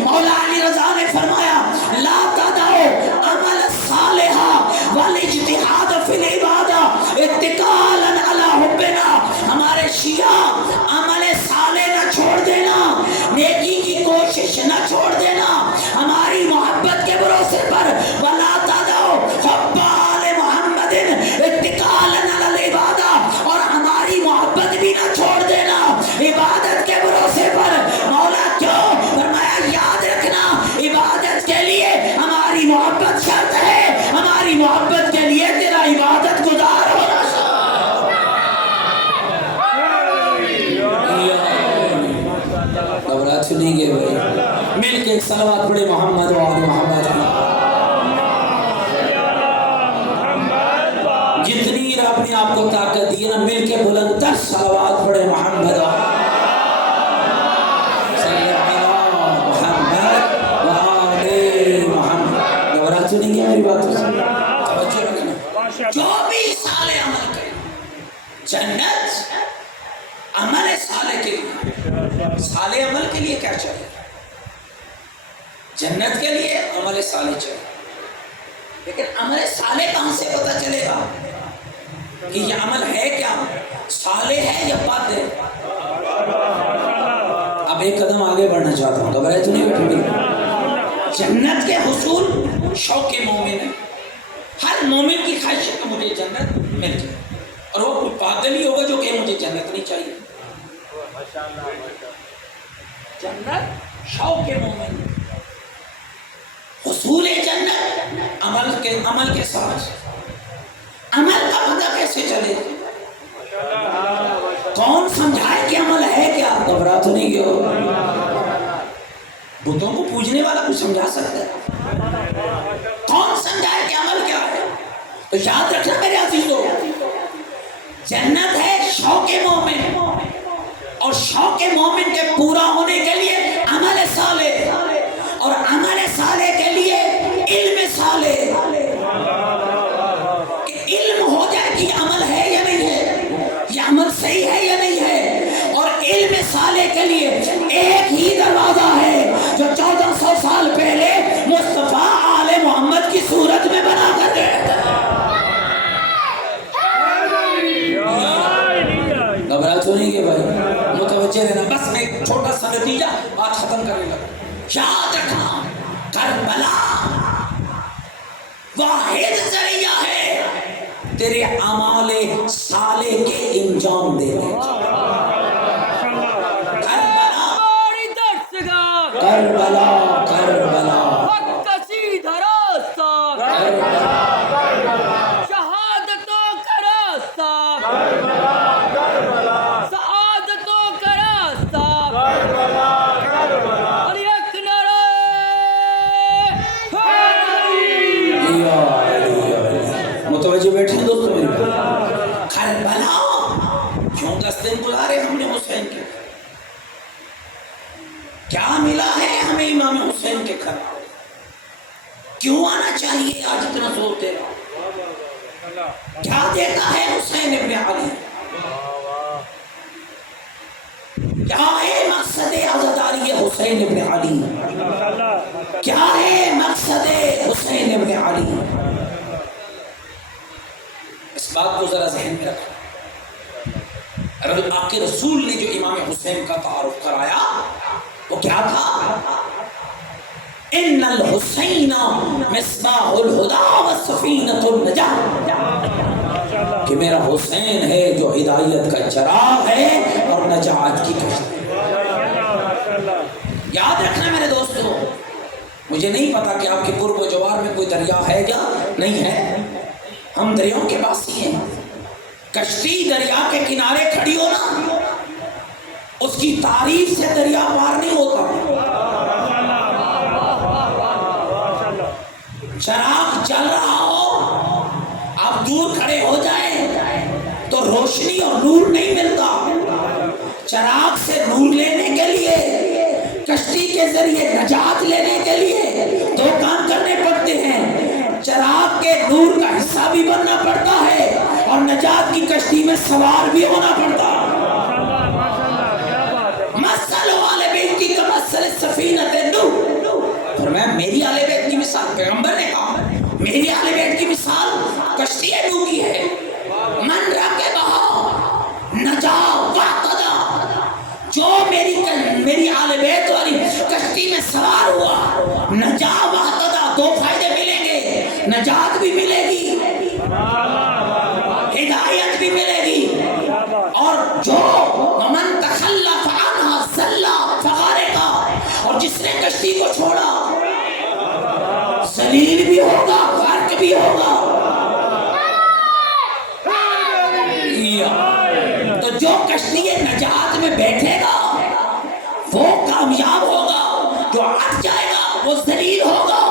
مولا علی رضا نے فرمایا لا تدعو عمل صالحا والاجتہاد فی العبادہ اتکالا علی حبنا، ہمارے شیعہ عمل صالح نہ چھوڑ دینا، نیکی کی کوشش نہ چھوڑ دینا، ہماری محبت کے بھروسے پر، ولا تدعو حب آل محمد اتکالا علی العبادہ، اور ہماری محبت بھی نہ چھوڑ دینا عبادت کے بھروسے پر۔ مولا کیوں؟ فرمایا یاد رکھنا عبادت کے لیے ہماری محبت شرط ہے، ہماری محبت کے لیے تیرا عبادت گزار ہونا نہیں گئے بھائی، مل کے ایک صلوات پڑھے محمد و آل محمد۔ جتنی رب نے آپ کو طاقت دی نا، مل کے بلند تر صلوات پڑھے محمد و صلی علی محمد و آل محمد۔ گھبرا تو نہیں گیا میری بات؟ توجہ رکھنا، جو بھی صالح عمل کرے جنت عمل صالح کے لیے، صالح عمل کے لیے کیا چاہیے؟ جنت کے لیے عمل صالح چاہیے، لیکن عمل صالح کہاں سے پتہ چلے گا کہ یہ عمل ہے کیا، صالح ہے یا بد ہے؟ اب ایک قدم آگے بڑھنا چاہتا ہوں، گھبرائے تو نہیں بیٹھے؟ جنت کے حصول شوق مومن ہے، ہر مومن کی خواہش ہے کہ مجھے جنت مل جائے، اور وہ کوئی پاگل ہی ہوگا جو کہ مجھے جنت نہیں چاہیے۔ جنت شوق مومن، حصول جنت عمل کے ساتھ۔ عمل کا پتہ کیسے چلے؟ کون سمجھائے کہ عمل ہے کیا؟ گھبرا تو نہیں گیا؟ بتوں کو پوجنے والا کچھ سمجھا سکتا ہے؟ کون سمجھائے کہ عمل کیا ہے؟ تو یاد رکھنا میرے عزیزو، جنت ہے شوق مومن، اور شوق مومن کے پورا ہونے کے لیے عمل صالح، اور عمل صالح کے لیے علم صالح، کہ علم ہو جائے کہ عمل ہے یا نہیں ہے، یہ عمل صحیح ہے یا نہیں ہے۔ اور علم صالح کے لیے ایک ہی دروازہ ہے جو 1400 سال پہلے مصطفیٰ آل محمد کی صورت میں بنا کر گئے تھے۔ گھبرا تو نہیں کہ بھائی؟ متوجہ رہنا، بس میں ایک چھوٹا سا نتیجہ بات ختم کرنے لگا۔ یاد رکھنا کربلا واحد ذریعہ ہے تیرے اعمال صالح کے انجام دینے کا۔ کربلا کربلا کربلا جو بیٹھے ہیں دوستوں میرے کربلا کیوں 10 دن گزارے ہم نے حسین کے؟ کیا ملا ہے ہمیں امام حسین کے گھر؟ کیوں آنا چاہیے آج اتنا زور دے رہا؟ کیا دیتا ہے حسین ابن علی؟ کیا ہے مقصد عزاداری حسین ابن علی؟ کیا ہے مقصد حسین ابن علی؟ اس بات کو ذرا ذہن میں رکھو۔ آقا رسول نے جو امام حسین کا تعارف کرایا وہ کیا تھا؟ ان الحسین مصباح الہدی وسفینۃ النجاۃ، کہ میرا حسین ہے جو ہدایت کا چراغ ہے اور نجات کی کشتی۔ یاد رکھنا میرے دوستو، مجھے نہیں پتا کہ آپ کے قرب و جوار میں کوئی دریا ہے یا نہیں ہے، ہم دریاؤں کے پاس ہی ہیں۔ کشتی دریا کے کنارے کھڑی ہو نا، اس کی تعریف سے دریا پار نہیں ہوتا۔ چراغ چل رہا ہو، آپ دور کھڑے ہو جائیں تو روشنی اور نور نہیں ملتا۔ چراغ سے نور لینے کے لیے، کشتی کے ذریعے نجات لینے کے لیے 2 کام کرنے پڑتے ہیں۔ چراغ کے نور کا حصہ بھی بننا پڑتا ہے اور نجات کی کشتی میں سوار بھی ہونا پڑتا ہے۔ مثل آل بیتی کا مثل سفینۃ نوح، فرمایا میری آل بیت کی مثال، پیغمبر نے کہا میری آل بیت کی مثال کشتی نوح کی ہے۔ من رکبہا نجا واہتدی، جو میری آل بیت والی کشتی میں سوار ہوا نجا واہتدی، 2 فائدے ملیں گے، نجات بھی ملے گی، ہدایت بھی ملے گی، اور جو ومن تخلف عنہا ذل فغرق، اور جس نے کشتی کو چھوڑا ذلیل بھی ہوگا، غرق بھی ہوگا۔ تو جو کشتی نجات میں بیٹھے گا وہ کامیاب ہوگا، جو اٹک جائے گا وہ ذلیل ہوگا۔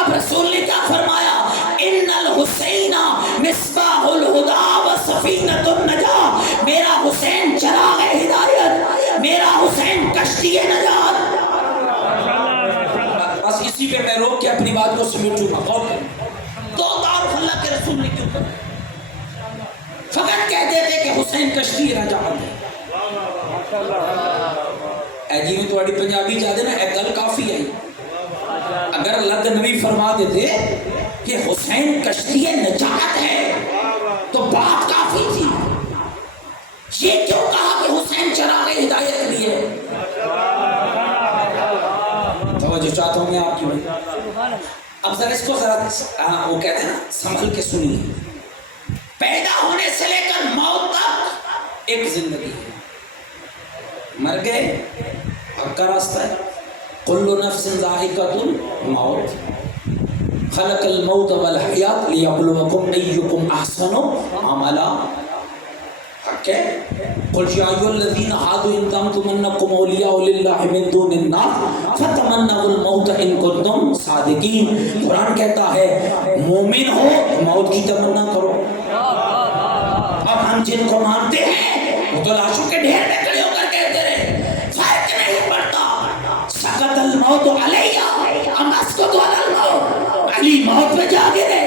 اب رسول نے کیا فرمایا؟ ان الحسین مصباح الہدی وسفینۃ النجاۃ، میرا حسین چراغ ہدایت، میرا حسین کشتی نجات۔ بس اسی پہ میں روک کے اپنی بات کو سمیٹوں گا۔ غور کریں، 2 تعارف اللہ کے رسول نے کیوں کرا؟ فقط کہہ دیتے کہ حسین کشتی نجات ہے۔ اے جی میں تھوڑی پنجابی چاہتے نا، اے گل کافی ہے۔ اگر اللہ کے نبی فرما دیتے کہ حسین کشتی نجات ہے تو بات کافی تھی۔ یہ کیوں کہا کہ حسین چراغ ہدایت بھی ہے؟ توجہ چاہتا ہوں میں آپ کی بھائی۔ اب ذرا اس کو ذرا وہ کہتے ہیں نا سنبھل کے سنیے۔ پیدا ہونے سے لے کر موت تک ایک زندگی ہے، مر گئے حق کا راستہ ہے۔ کل نفس ذائقۃ الموت، خلق الموت والحیات لیبلوکم ایکم احسن عملا، حق ہے۔ قل یا ایھا الذین ہادوا ان زعمتم انکم اولیاء للہ من دون الناس فتمنوا الموت ان کنتم صادقین۔ قرآن کہتا ہے مومن ہو موت کی تمنا کرو۔ اب ہم جن کو مانتے ہیں وہ تو لاشوں کے ڈھیر میں کھڑے ہو کر کہتے رہے فرق نہیں پڑتا، سقط الموت علی ام اسقط علی الموت، علی موت پہ جا گرے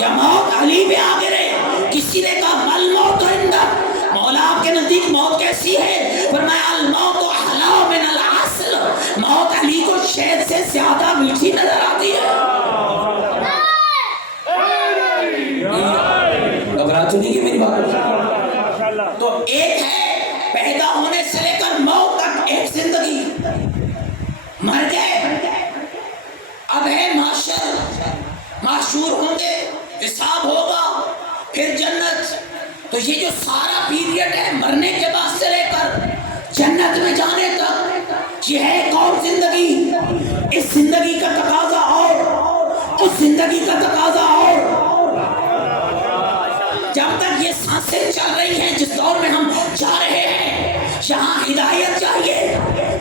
یا موت علی پہ آ گرے۔ کسی نے کہا مل موت عندک، مولا آپ کے نزدیک موت کیسی ہے؟ فرمایا الموت احلی من العسل، موت علی کو شہد سے زیادہ میٹھی نظر آتی ہے۔ گھبراتے نہیں کہ میری بات؟ تو ایک ہے پیدا ہونے سے لے کر موت تک ایک زندگی، مر گئے اب ہے معاشر، معشور ہوں گے، حساب ہوگا، پھر جنت۔ تو یہ جو سارا پیریڈ ہے مرنے کے بعد سے لے کر جنت میں جانے تک، یہ ہے ایک اور زندگی۔ اس زندگی کا تقاضا اور اس زندگی کا تقاضا اور۔ جب تک یہ سانسیں چل رہی ہیں جس دور میں ہم جا رہے ہیں، یہاں ہدایت چاہیے،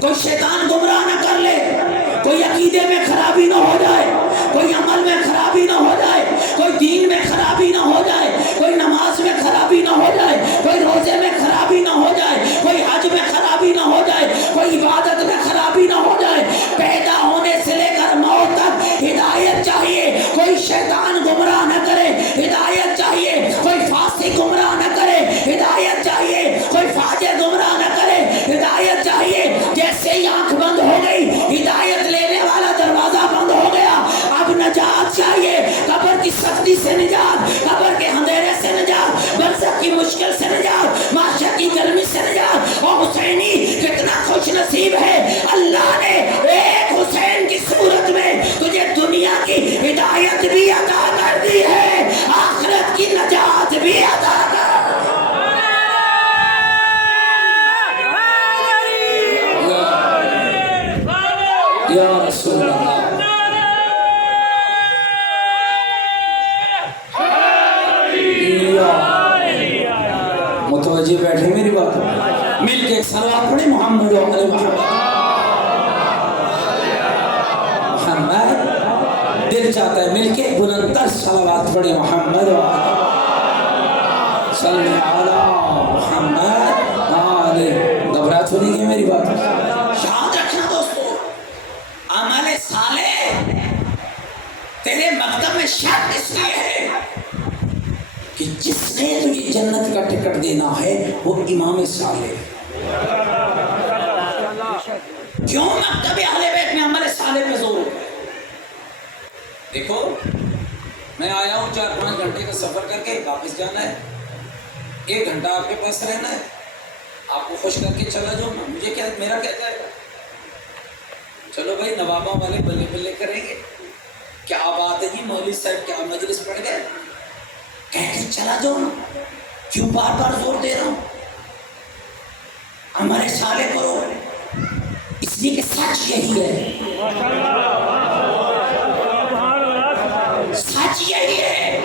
کوئی شیطان گمراہ نہ کر لے، کوئی عقیدے میں خرابی نہ ہو جائے، کوئی عمل میں خرابی نہ ہو جائے، کوئی دین میں خرابی نہ ہو جائے، کوئی نماز میں خرابی نہ ہو جائے، کوئی روزے میں خرابی نہ ہو جائے، کوئی حج میں خرابی نہ ہو جائے، کوئی عبادت میں خرابی نہ ہو جائے۔ پیدا ہونے سے لے کر موت تک ہدایت چاہیے، کوئی شیطان گمراہ نہ کرے، ہدایت چاہیے، کوئی فاسق گمراہ نہ کرے، ہدایت چاہیے، کوئی فاجر گمراہ نہ کرے، ہدایت چاہیے۔ جیسے ہی آنکھ بند ہو گئی، ہدایت لینے والا دروازہ بند ہو گیا، اب نجات چاہیے، قبر کی سختی سے نجات، قبر کے اندھیرے سے نجات، برزخ کی مشکل سے نجات، محشر کی گرمی سے نجات۔ اور حسینی کتنا خوش نصیب ہے، اللہ نے ایک حسین کی صورت میں تجھے دنیا کی ہدایت بھی عطا کر دی ہے، آخرت کی نجات بھی عطا کر۔ یا رسول اللہ، متوجہ بیٹھے میری بات، مل کے ایک صلوات پڑھیں محمد و علی محمد۔ محمد، دل چاہتا ہے مل کے بلندر صلوات پڑھیں محمد و صلی علی محمد آلہ۔ گھبراہٹ تو نہیں ہے میری بات؟ یاد رکھنا دوستو، عمل صالح تیرے مقدم میں شرط اس لیے ہے کہ جس نے تجھے جنت کا ٹکٹ دینا ہے وہ امام صالح ہے۔ کیوں مکتب اہل بیت میں عمل صالح پہ زور ہے؟ دیکھو میں آیا ہوں 4-5 گھنٹے کا سفر کر کے، واپس جانا ہے، 1 گھنٹہ آپ کے پاس رہنا ہے، آپ کو خوش کر کے چلا جاؤں، مجھے کیا، میرا کیا جائے گا؟ چلو بھائی نوابوں والے بلے بلے کریں گے، کیا بات ہے جی مولوی صاحب کیا مجلس پڑھ گئے، کہتے چلا جاؤ نا، کیوں بار بار زور دے رہا ہوں؟ عمل صالح کرو، اس لیے کہ سچ یہی ہے، سچ یہی ہے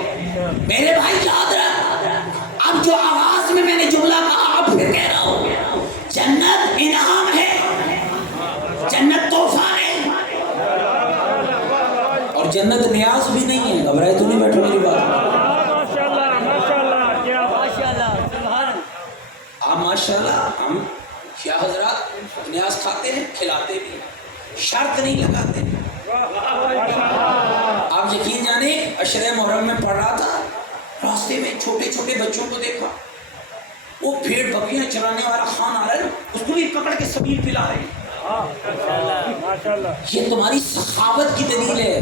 میرے بھائی، یاد رکھ۔ اب جو آواز میں نے جملہ کہا اب پھر کہہ رہا ہوں، جنت انعام ہے، جنت تحفہ ہے، اور جنت نیاز بھی نہیں ہے۔ گھبرائے تو نہیں بیٹھو میری بات؟ ماشاءاللہ ہم کیا حضرات نیاز کھاتے ہیں، کھلاتے بھی ہیں، شرط نہیں لگاتے۔ آپ یقین جانے عشرہ محرم میں پڑھ رہا تھا، راستے میں چھوٹے چھوٹے بچوں کو دیکھا، وہ بھیڑ بکریاں چرانے والا خان آ رہا ہے، اس کو بھی پکڑ کے سبیل پلا رہے ہیں۔ یہ تمہاری سخاوت کی دلیل ہے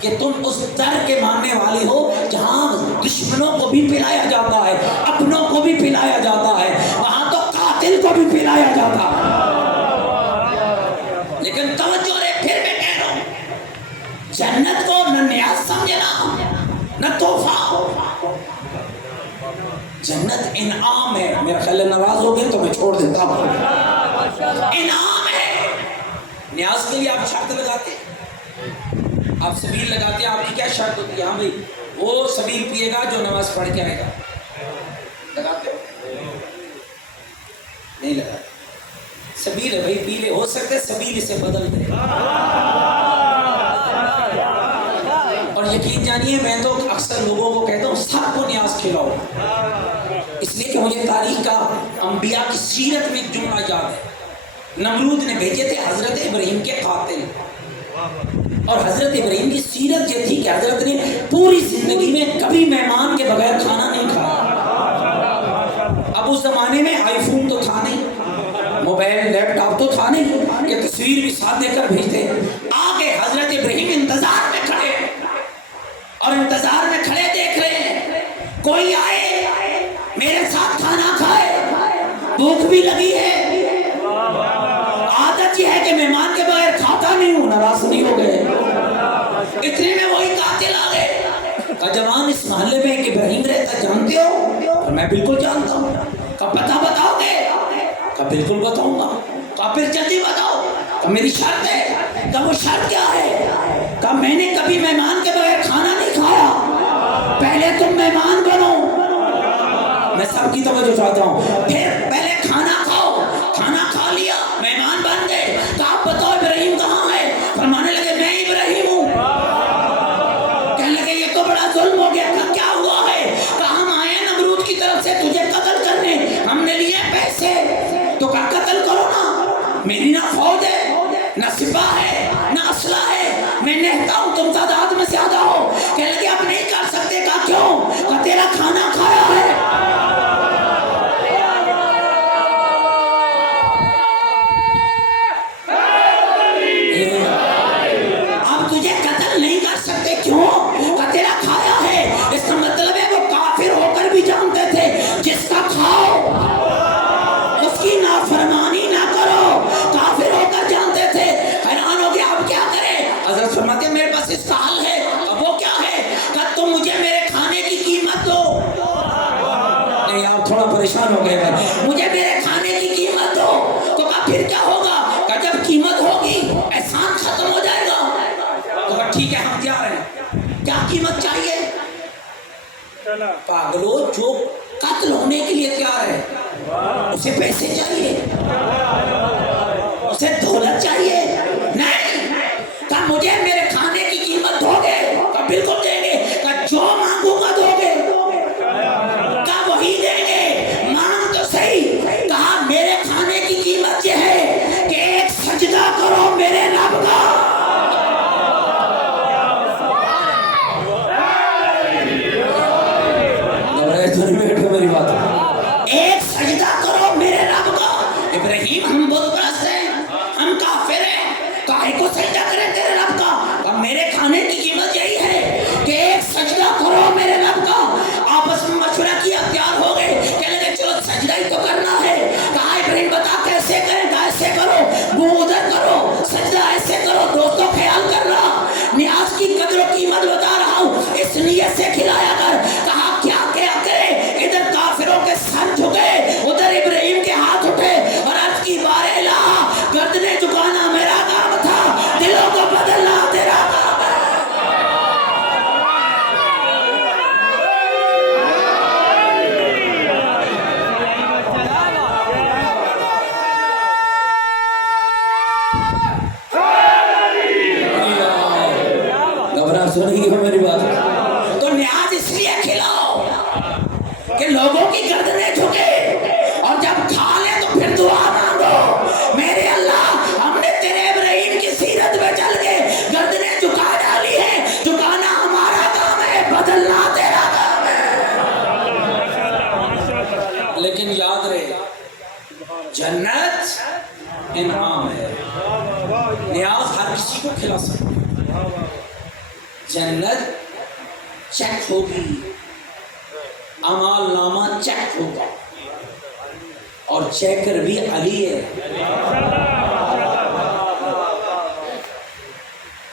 کہ تم اس در کے ماننے والے ہو جہاں دشمنوں کو بھی پلایا جاتا ہے، اپنوں کو بھی پلایا جاتا ہے، وہاں تو قاتل کو بھی پلایا جاتا ہے۔ لیکن توجہ رہے، پھر میں کہہ رہا ہوں، جنت کو نہ نیاز سمجھنا نہ تحفہ، جنت انعام ہے۔ میرا خیال ہے ناراض ہو گئے تو میں چھوڑ دیتا ہوں، انعام ہے۔ نیاز کے لیے آپ شرط لگاتے ہیں، آپ سبیل لگاتے ہیں، آپ کی کیا شرط ہوتی ہے؟ ہاں بھائی وہ سبیل پیے گا جو نماز پڑھ کے آئے گا، لگاتے ہو؟ نہیں لگاتے، سبیل ہے بھائی، پیلے ہو سکتے ہیں سبیل اسے بدل دے۔ اور یقین جانیے میں تو اکثر لوگوں کو کہتا ہوں سب کو نیاز کھلاؤ، اس لیے کہ مجھے تاریخ کا انبیاء کی سیرت میں ایک جملہ یاد ہے، نمرود نے بھیجے تھے حضرت ابراہیم کے قاتل، اور حضرت ابراہیم کی سیرت یہ تھی کہ حضرت نے پوری زندگی میں کبھی مہمان کے بغیر کھانا نہیں کھایا۔ اب اس زمانے میں آئی فون تو تھا نہیں، موبائل لیپ ٹاپ تو تھا نہیں کہ تصویر بھی ساتھ دے کر بھیجتے۔ آگے حضرت ابراہیم انتظار میں کھڑے، اور انتظار میں کھڑے دیکھ رہے ہیں کوئی آئے میرے ساتھ کھانا کھائے، بھوک بھی لگی ہے، عادت یہ ہے کہ مہمان کے بغیر کھاتا نہیں ہوں، ناراض نہیں ہو گئے۔ اتنے میں وہی قاتل آ گئے، کہا جوان اس محلے میں ایک ابراہیم رہتا جانتے ہو؟ میں بالکل جانتا ہوں۔ کہا پتہ بتاؤ گے؟ کہا بالکل بتاؤں گا۔ کہا پھر جلدی بتاؤ۔ کہا میری شرط ہے۔ کہا وہ شرط کیا ہے؟ کہا میں نے کبھی مہمان کے بغیر کھانا نہیں کھایا، پہلے تم مہمان بنو، میں سب کی توجہ چاہتا ہوں، پھر پہلے کھانا کھاؤ، کھانا کھا لیا مہمان بن گئے۔ کہا آپ بتاؤ ابراہیم کہاں ہے؟ فرمانے لگے میں ابراہیم ہوں۔ سپاہ ہے نہ اسلحہ ہے، میں نہتا ہوں تم تعداد میں زیادہ ہو. کہنے لگے آپ نہیں کر سکتے. کہا کیوں؟ کہا تیرا کھانا کھایا ہے. اب تجھے قتل نہیں کر سکتے. کیوں؟ کہا تیرا کھایا ہے. اس کا مطلب ہے وہ کافر ہو کر بھی جانتے تھے جس کا کھاؤ اس کی نافرمانی نہ کرو. کافر ہو کر جانتے تھے. حیران ہو گیا اب کیا کرے؟ حضرت فرماتے ہیں میرے پاس اس کا حل ہے. اب وہ کیا ہے؟ کہ تم مجھے میرے کھانے کی قیمت دو. نہیں آپ تھوڑا پریشان ہو گئے. مجھے میرے کھانے کی قیمت دو. تو کہا پھر کیا ہوگا؟ کہ جب قیمت ہوگی احسان ختم ہو جائے گا. تو کہا ٹھیک ہے ہم تیار ہیں. کیا قیمت چاہیے؟ پاگلو جو قتل ہونے کے لیے تیار ہے اسے پیسے چاہیے، اسے دولت چاہیے؟ نہیں. کہا مجھے میرے کھانے کی قیمت دو گے؟ کہا بالکل دیں گے. کہا جو مانگوں گا دو گے؟ کہا وہی دیں گے. مانگ تو صحیح. کہا میرے کھانے کی قیمت یہ ہے کہ ایک سجدہ کرو میرے رب کا. میری بات ایک سجدہ کرو میرے رب کا. ابراہیم ہم بت پرست ہیں، ہم کافر ہیں، کاہے کو سجدہ کریں تیرے رب کا؟ کہ میرے کھانے کی قیمت یہی ہے کہ ایک سجدہ کرو میرے رب کا. آپس میں مشورہ کیا، تیار ہو گئے. کہنے لگے چلو سجدہ ہی تو کرنا ہے. کہا ابراہیم بتا کیسے کریں؟ کہا ایسے کرو، وہ ادھر کرو، سجدہ ایسے کرو. دوستوں خیال کر رہا نیاز کی قدر و قیمت بتا رہا ہوں، اس نیت سے کھلایا کر. کہا کیا کرے؟ ادھر کافروں کے سر جھکے، ادھر ابراہیم کے ہاتھ اٹھے اور عرض کی بار الہ گردنیں جھکانا میرا کام تھا، دلوں کو بدلنا تیرا کام ہے. گھبرا سنی ہو میری بات؟ تو نیاز اس لیے کھلاؤ کہ لوگوں کی گردنیں جھکے اور جب کھا لے تو پھر دعا مانگو. میرے اللہ ہم نے تیرے ابراہیم کی سیرت میں چل کے گردنیں جھکا ڈالی ہے. جھکانا ہمارا کام ہے، بدلنا تیرا کام ہے. لیکن یاد رہے جنت انعام ہے. نیاز ہر کسی کو کھلا سکتا. جنت چیک ہوگی، اعمال نامہ چیک ہوگا، اور چیکر بھی علی ہے.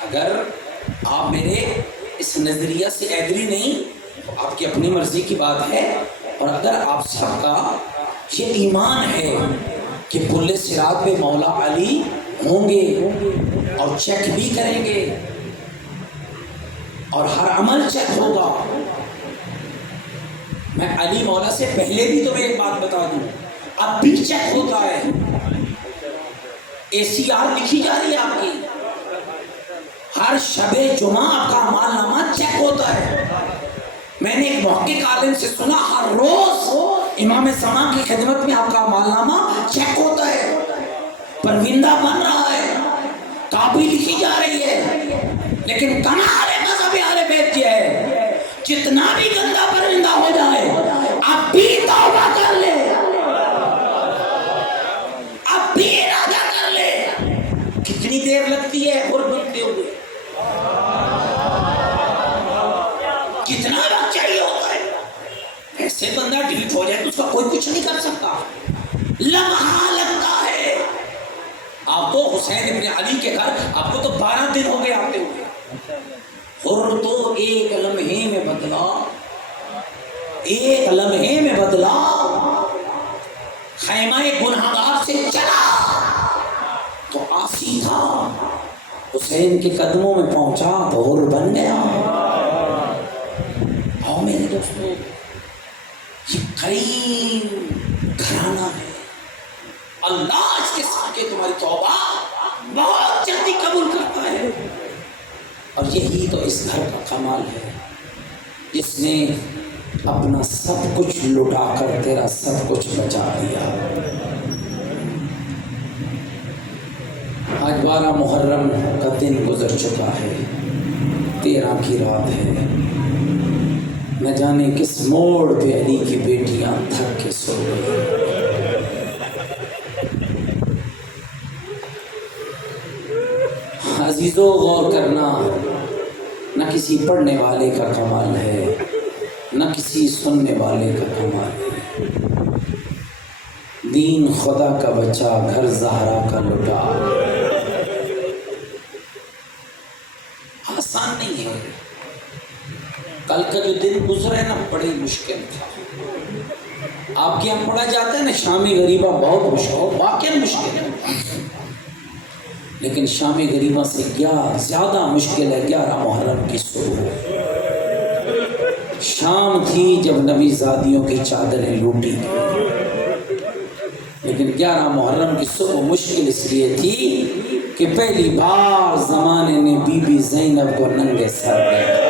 اگر آپ میرے اس نظریہ سے ایگری نہیں تو آپ کی اپنی مرضی کی بات ہے. اور اگر آپ سب کا یہ ایمان ہے کہ پل صراط پہ مولا علی ہوں گے اور چیک بھی کریں گے اور ہر عمل چیک ہوگا. میں علی مولا سے پہلے بھی تمہیں ایک بات بتا دوں، اب بھی چیک ہوتا ہے. ACR لکھی جا رہی ہے آپ کی. ہر شب جمعہ آپ کا اعمال نامہ چیک ہوتا ہے. میں نے ایک محقق عالم سے سنا ہر روز امام زمان کی خدمت میں آپ کا اعمال نامہ چیک ہوتا ہے. پروندہ بن رہا ہے، کاپی لکھی جا رہی ہے. لیکن کمال مذہب اہل بیت کی ہے، جتنا بھی گندا پرندہ ہو جائے اب بھی توبہ کر لے، اب بھی ارادہ کر لے. کتنی دیر لگتی ہے اور بنتے ہوئے؟ کتنا وقت چاہیے ہوتا ہے؟ ایسے بندہ ڈیلیٹ ہو جائے تو اس کا کوئی کچھ نہیں کر سکتا، لمحہ لگتا ہے. آپ تو حسین ابن علی کے گھر آپ کو تو 12 دن ہو گئے آتے ہوئے. اور تو ایک لمحے میں بدلا، ایک لمحے میں بدلا. خیمہ گنہگار سے چلا تو آسی تھا، حسین کے قدموں میں پہنچا تو حر بن گیا. اور میرے دوستو یہ کریم گھرانہ ہے. اللہ اس کے ساتھ تمہاری توبہ بہت جلدی قبول کرتا ہے. اور یہی تو اس گھر کا کمال ہے، جس نے اپنا سب کچھ لٹا کر تیرا سب کچھ بچا دیا. آج 12 محرم کا دن گزر چکا ہے، 13 کی رات ہے۔ نہ جانے کس موڑ پہ علی کی بیٹیاں تھک کے سو گئی۔ عزیزو غور کرنا، نہ کسی پڑھنے والے کا کمال ہے، نہ کسی سننے والے کا کمال ہے۔ دین خدا کا بچہ، گھر زہرا کا لٹا، آسان نہیں ہے۔ کل کا جو دن گزرا ہے نا، بڑی مشکل تھا۔ آپ کے یہاں پڑھا جاتا ہے نا شامی غریبہ، بہت مشکل، واقعی مشکل ہے، لیکن شامی غریبہ سے زیادہ مشکل ہے 11 محرم کی صبح۔ شام تھی جب نبی زادیوں کی چادریں لوٹی گئی، لیکن 11 محرم کی صبح مشکل اس لیے تھی کہ پہلی بار زمانے نے بی بی زینب کو ننگے سر دیکھا۔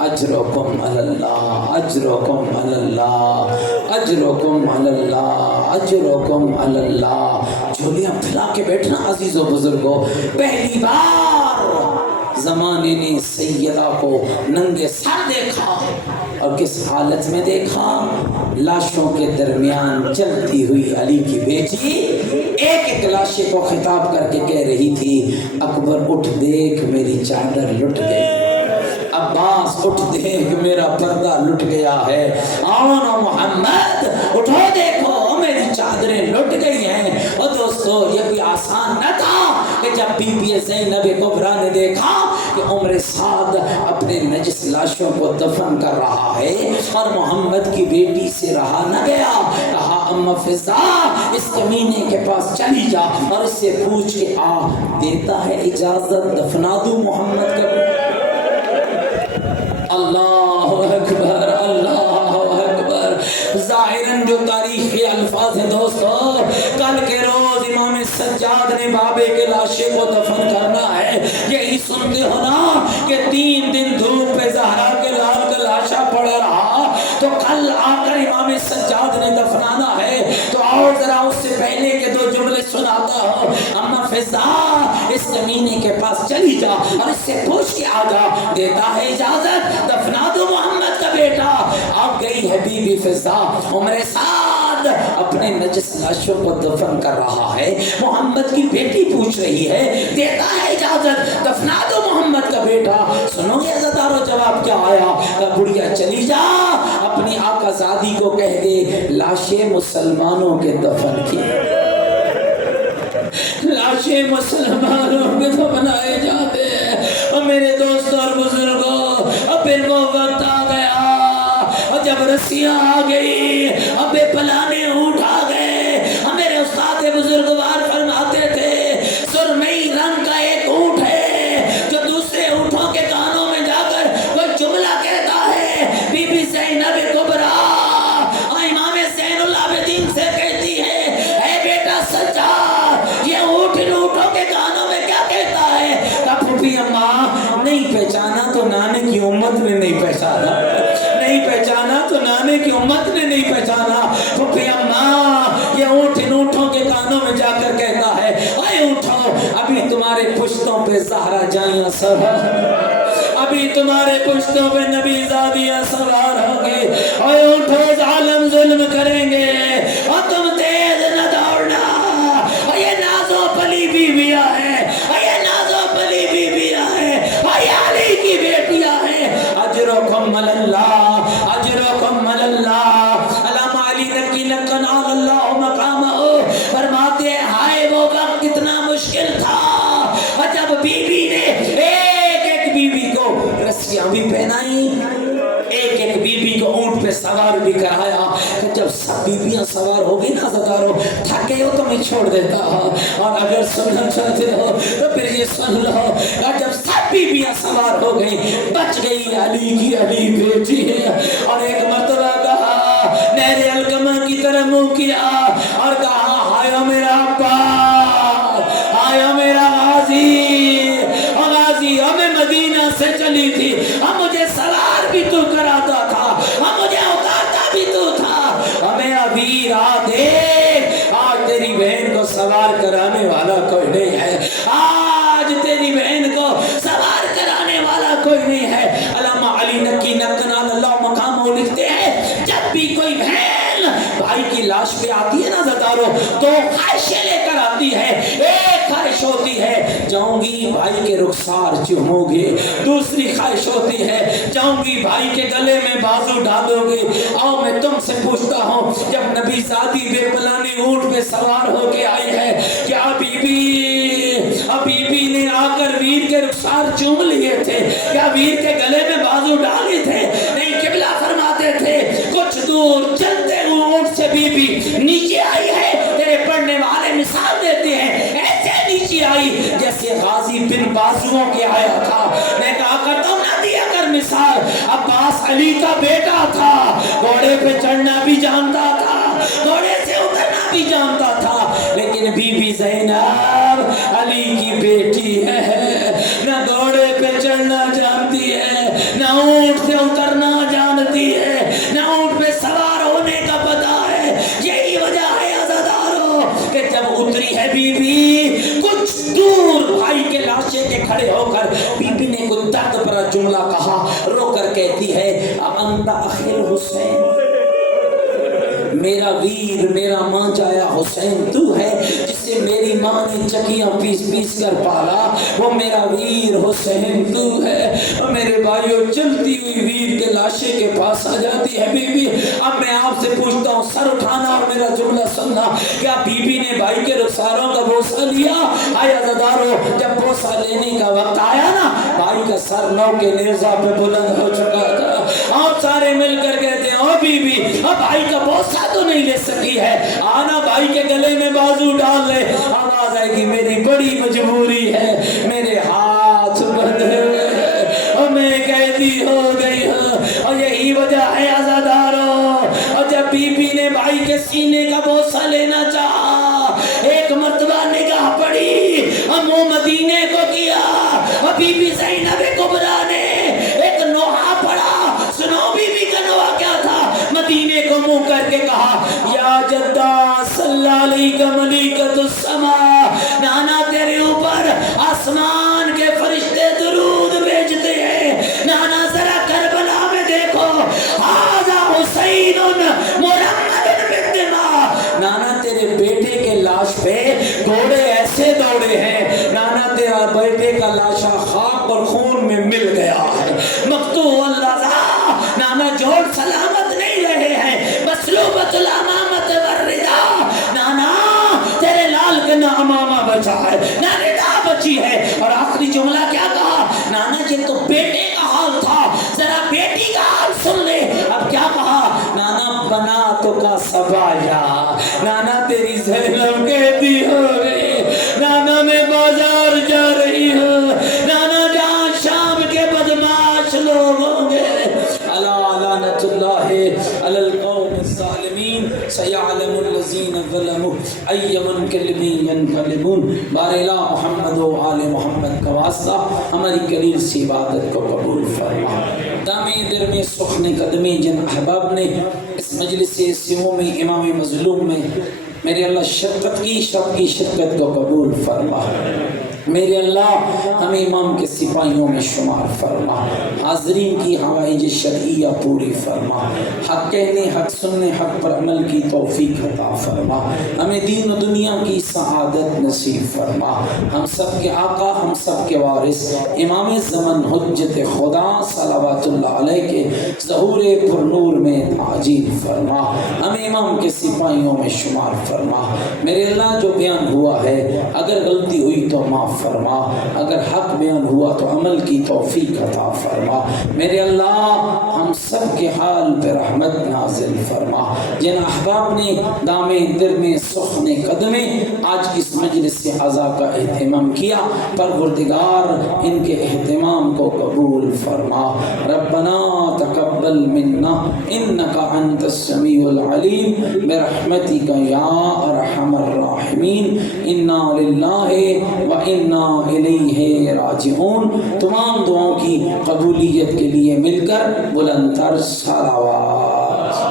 اجرکم علی اللہ، اجرکم علی اللہ، اجرکم علی اللہ، اجرکم علی اللہ۔ جھولیاں پھیلا کے بیٹھنا عزیز و بزرگوں، پہلی بار زمانے نے سیدہ کو ننگے سر دیکھا، اور کس حالت میں دیکھا؟ لاشوں کے درمیان چلتی ہوئی علی کی بیٹی ایک ایک لاشے کو خطاب کر کے کہہ رہی تھی، اکبر اٹھ دیکھ میری چادر لٹ گئی، عباس اٹھ دیکھ میرا پردہ لٹ گیا ہے، آنا محمد اٹھو دیکھو میری چادریں لٹ گئی ہیں۔ اور دوستو یہ کوئی آسان نہ تھا کہ جب بی بی زینب کبریٰ نے دیکھا کہ عمر سعد اپنے نجس لاشوں کو دفن کر رہا ہے اور محمد کی بیٹی سے رہا نہ گیا، کہا اما فضا اس کمینے کے پاس چلی جا اور اس سے پوچھ کے آ، دیتا ہے اجازت دفنا دوں محمد کا۔ اللہ اکبر، اللہ اکبر۔ ظاہراً جو تاریخی الفاظ ہیں دوستو، کل کے روز امام سجاد نے بابے کے لاشے کو دفن کرنا ہے، یہی سنتے ہو نا کہ 3 دن دھوپ پہ زہرا کے لال کا لاشا پڑا رہا، تو کل آ کر امام سجاد نے دفنانا ہے، تو اور ذرا اس سے پہلے کے 2 جملے سناتا ہو، اما فضا اس کمینے کے پاس چلی جا اور اس سے پوچھ کے آ جا، دیتا ہے اجازت دفنا دو محمد کا بیٹا۔ اب گئی ہے بی بی فضا، عمر سعد اپنے نجس لاشوں کو دفن کر رہا ہے، محمد کی بیٹی پوچھ رہی ہے، دیتا ہے اجازت دفنا دو محمد کا بیٹا۔ سنو گے عزتدارو جواب کیا آیا؟ کہ بڑھیا چلی جا، اپنی آقا زادی کو کہہ دے لاشیں مسلمانوں کے دفن کی، لاشیں مسلمانوں کے دفنائے جاتے ہیں۔ اور میرے دوستوں اور بزرگوں، اب پھر وہ وقت آ گیا، اور جب رسیاں آ گئی، اب بے پلانے اونٹ آ گئے۔ میرے استاد بزرگوار فرماتے تھے، سرمئی رنگ کا ایک اونٹ ہے جو دوسرے اونٹوں کے کانوں میں جا کر وہ جملہ کہتا ہے، بی بی زینب کبریٰ اور امام زین العابدین سے کہتی ہے، اے بیٹا سجاد یہ اونٹ ان اونٹوں کے کانوں میں کیا کہتا ہے؟ پھوپھی اماں نہیں پہچانا تو نانے کی امت نے نہیں پہچانا، نہیں پہچانا تو نانے کی امت نے نہیں پہچانا۔ پھوپھی اماں یہ اونٹ ان اونٹوں کے کانوں میں جا کر کہتا ہے، اے اونٹوں ابھی تمہارے پشتوں پہ زہرا جائیاں سوار، ابھی تمہارے پشتوں پہ نبی زادیاں سوار ہوں گے، اے اونٹوں ظالم ظلم کریں گے اور تم تیز نہ دوڑنا، اور یہ نازو پلی بیویاں ہیں، یہ نازو پلی بیویاں ہیں، یہ علی کی بیٹیاں ہیں۔ اجرکم علی اللہ، اجرکم علی اللہ۔ علامہ علی نقی نقن علی اللہ مقامہ فرماتے ہیں، ہائے وہ وقت کتنا مشکل تھا، اور جب بی بی نے ایک ایک بی بی کو رسیاں بھی پہنائی، ایک ایک بی بی کو اونٹ پہ سوار بھی کرایا، کہ جب سب بیویاں سوار ہو گئی نا ستاروں، تھکے ہو تو میں چھوڑ دیتا ہوں، اور اگر سننا چاہتے ہو تو پھر یہ سن لو، اور جب سب بیویاں سوار ہو گئی، بچ گئی علی کی علی بیٹی ہے۔ اور ایک مرتبہ کہا، نہر القمہ کی طرح منہ کیا اور کہا، ہائے میرا ابا، ہائے میرا غازی، اور غازی میں مدینہ سے چلی تھی، اور مجھے سوار بھی تو کراتا تھا، اور مجھے اتارتا بھی تو تھا، اور میرا ویر آ دیکھ، آج تیری بہن کو سوار کرانے والا شادی ہے ایک خواہش ہوتی ہے جاؤں گی بھائی کے رخسار چومو گے، دوسری خواہش ہوتی ہے جاؤں گی بھائی کے گلے میں بازو ڈالو گے۔ آؤ میں تم سے پوچھتا ہوں، جب نبی زادی بے پلانی اونٹ پہ سوار ہو کے آئی ہے، کیا بی بی نے آ کر ویر کے رخسار چوم لیے تھے؟ کیا ویر کے گلے میں بازو ڈالے تھے؟ نہیں، قبلہ فرماتے تھے کچھ دور چلتے ہوئے اونٹ سے بی بی نیچے آئی ہے، تیرے پڑھنے والے مثال دیتے ہیں ایسے نیچے آئی جیسے غازی بن بازوؤں کے آیا تھا۔ میں کہا کرتا ہوں نہ دیا کر مثال، عباس علی کا بیٹا تھا، گھوڑے پہ چڑھنا بھی جانتا تھا، گھوڑے سے اترنا بھی جانتا تھا، لیکن بی بی زینب علی کی بیٹی ہے، نہ گھوڑے پہ چڑھنا جانتی ہے، نہ اونٹ سے اترنا جانتی ہے، نہ اونٹ پہ سوار ہونے کا پتہ ہے۔ یہی وجہ ہے عزادارو کہ جب اتری ہے بی بی کچھ دور بھائی کے لاشے کے کھڑے ہو کر بی بی نے کوئی درد بھرا جملہ کہا، رو کر کہتی ہے انت اخی حسین، میرا ویر میرا ماں جایا حسین تو ہے، جسے میری ماں نے چکیاں پیس پیس کر پالا، وہ میرا ویر حسین تو ہے۔ اور میرے بھائیوں چلتی ہوئی ویر کے لاشے کے پاس آ جاتی ہے بی بی۔ اب میں آپ سے پوچھتا ہوں، سر اٹھانا اور میرا جملہ سننا، کیا بی بی نے بھائی کے رخساروں کا بوسہ لیا؟ آئے عزادارو، جب بوسہ لینے کا وقت آیا نا، بھائی کا سر نو کے نیزہ پہ بلند ہو چکا تھا۔ آپ سارے مل کر کہتے ہیں او بی بی، اب بھائی کا بوسہ تو نہیں لے سکی ہے، آنا بھائی کے گلے میں بازو ڈال لے۔ آواز آئے گی میری بڑی مجبوری ہے، میرے ہاتھ بندھے ہوئے ہیں اور میں قیدی ہو گئی ہوں۔ اور یہی وجہ ہے عزادارو، اور جب بی بی نے بھائی کے سینے کا بوسہ لینا چاہا، ایک مرتبہ نگاہ پڑی اور منہ مدینے کو کیا، اور بی بی زینب کبریٰ نے ایک نوحہ پڑھا۔ سنو بی بی کا نوحہ کیا تھا؟ مدینے کو منہ کر کے کہا یا جدہ صلی علیک ملیکۃ السماء، نانا تیرے اوپر آسمان کے فرشتے درود بھیجتے ہیں، نانا ذرا کربلا میں دیکھو، ھذا حسین مرمد بالدماء، نانا تیرے بیٹے کے لاش پہ گھوڑے ایسے دوڑے ہیں، نانا تیرا بیٹے کا لاشا خاک اور خون میں مل گیا ہے، مقطوع اللذا، نانا جوڑ سلامت نہیں رہے ہیں، مسلوبۃ الامامۃ والردا، نانا تیرے لال کا نہ امامہ بچا ہے نہ ردا بچی ہے۔ اور آخری جملہ کیا کہا؟ نانا یہ تو بیٹے کا حال تھا، ذرا بیٹی کا حال سن لے۔ اب کیا کہا؟ نانا بناتو کا سبایا، نانا تیری زینب کہتی ہو گئی، نانا میں بازار جا رہی ہوں، نانا جہاں شام کے بدماش لوگ ہوں گے، الا لعنت اللہ علی القوم الظالمین، سیعلم الذین ظلموا ای منقلب ینقلبون۔ بار الہ محمد و آل محمد کا واسطہ ہماری قلیل سی عبادت کو قبول فرما۔ دامی درمی سخن قدمی جن احباب نے اس مجلس سیوں میں امام مظلوم میں میرے اللہ شرکت کی، سب کی شرکت کو قبول فرما۔ میرے اللہ ہمیں امام کے سپاہیوں میں شمار فرما، حاضرین کی حوائج شرعیہ پوری فرما، حق کہنے حق سننے حق پر عمل کی توفیق عطا فرما، ہمیں دین و دنیا کی سعادت نصیب فرما۔ ہم سب کے آقا، ہم سب کے وارث امام زمن حجت خدا صلوات اللہ علیہ کے ظہور پر نور میں تعجیل فرما، ہمیں امام کے سپاہیوں میں شمار فرما۔ میرے اللہ جو بیان ہوا ہے اگر غلطی ہوئی تو معاف فرما، اگر حق بیان ہوا تو عمل کی توفیق عطا فرما۔ میرے اللہ ہم سب کے حال پہ رحمت نازل فرما۔ جن احباب نے دامے در میں سخن قدمے آج اس مجلس سے عزا کا اہتمام کیا، پروردگار ان کے اہتمام کو قبول فرما۔ ربنا تقبل منا انک انت السمیع العلیم برحمتک یا ارحم الراحمین، انا للہ و انا الیہ راجعون۔ تمام دعاؤں کی قبولیت کے لیے مل کر بلند تر صلوات۔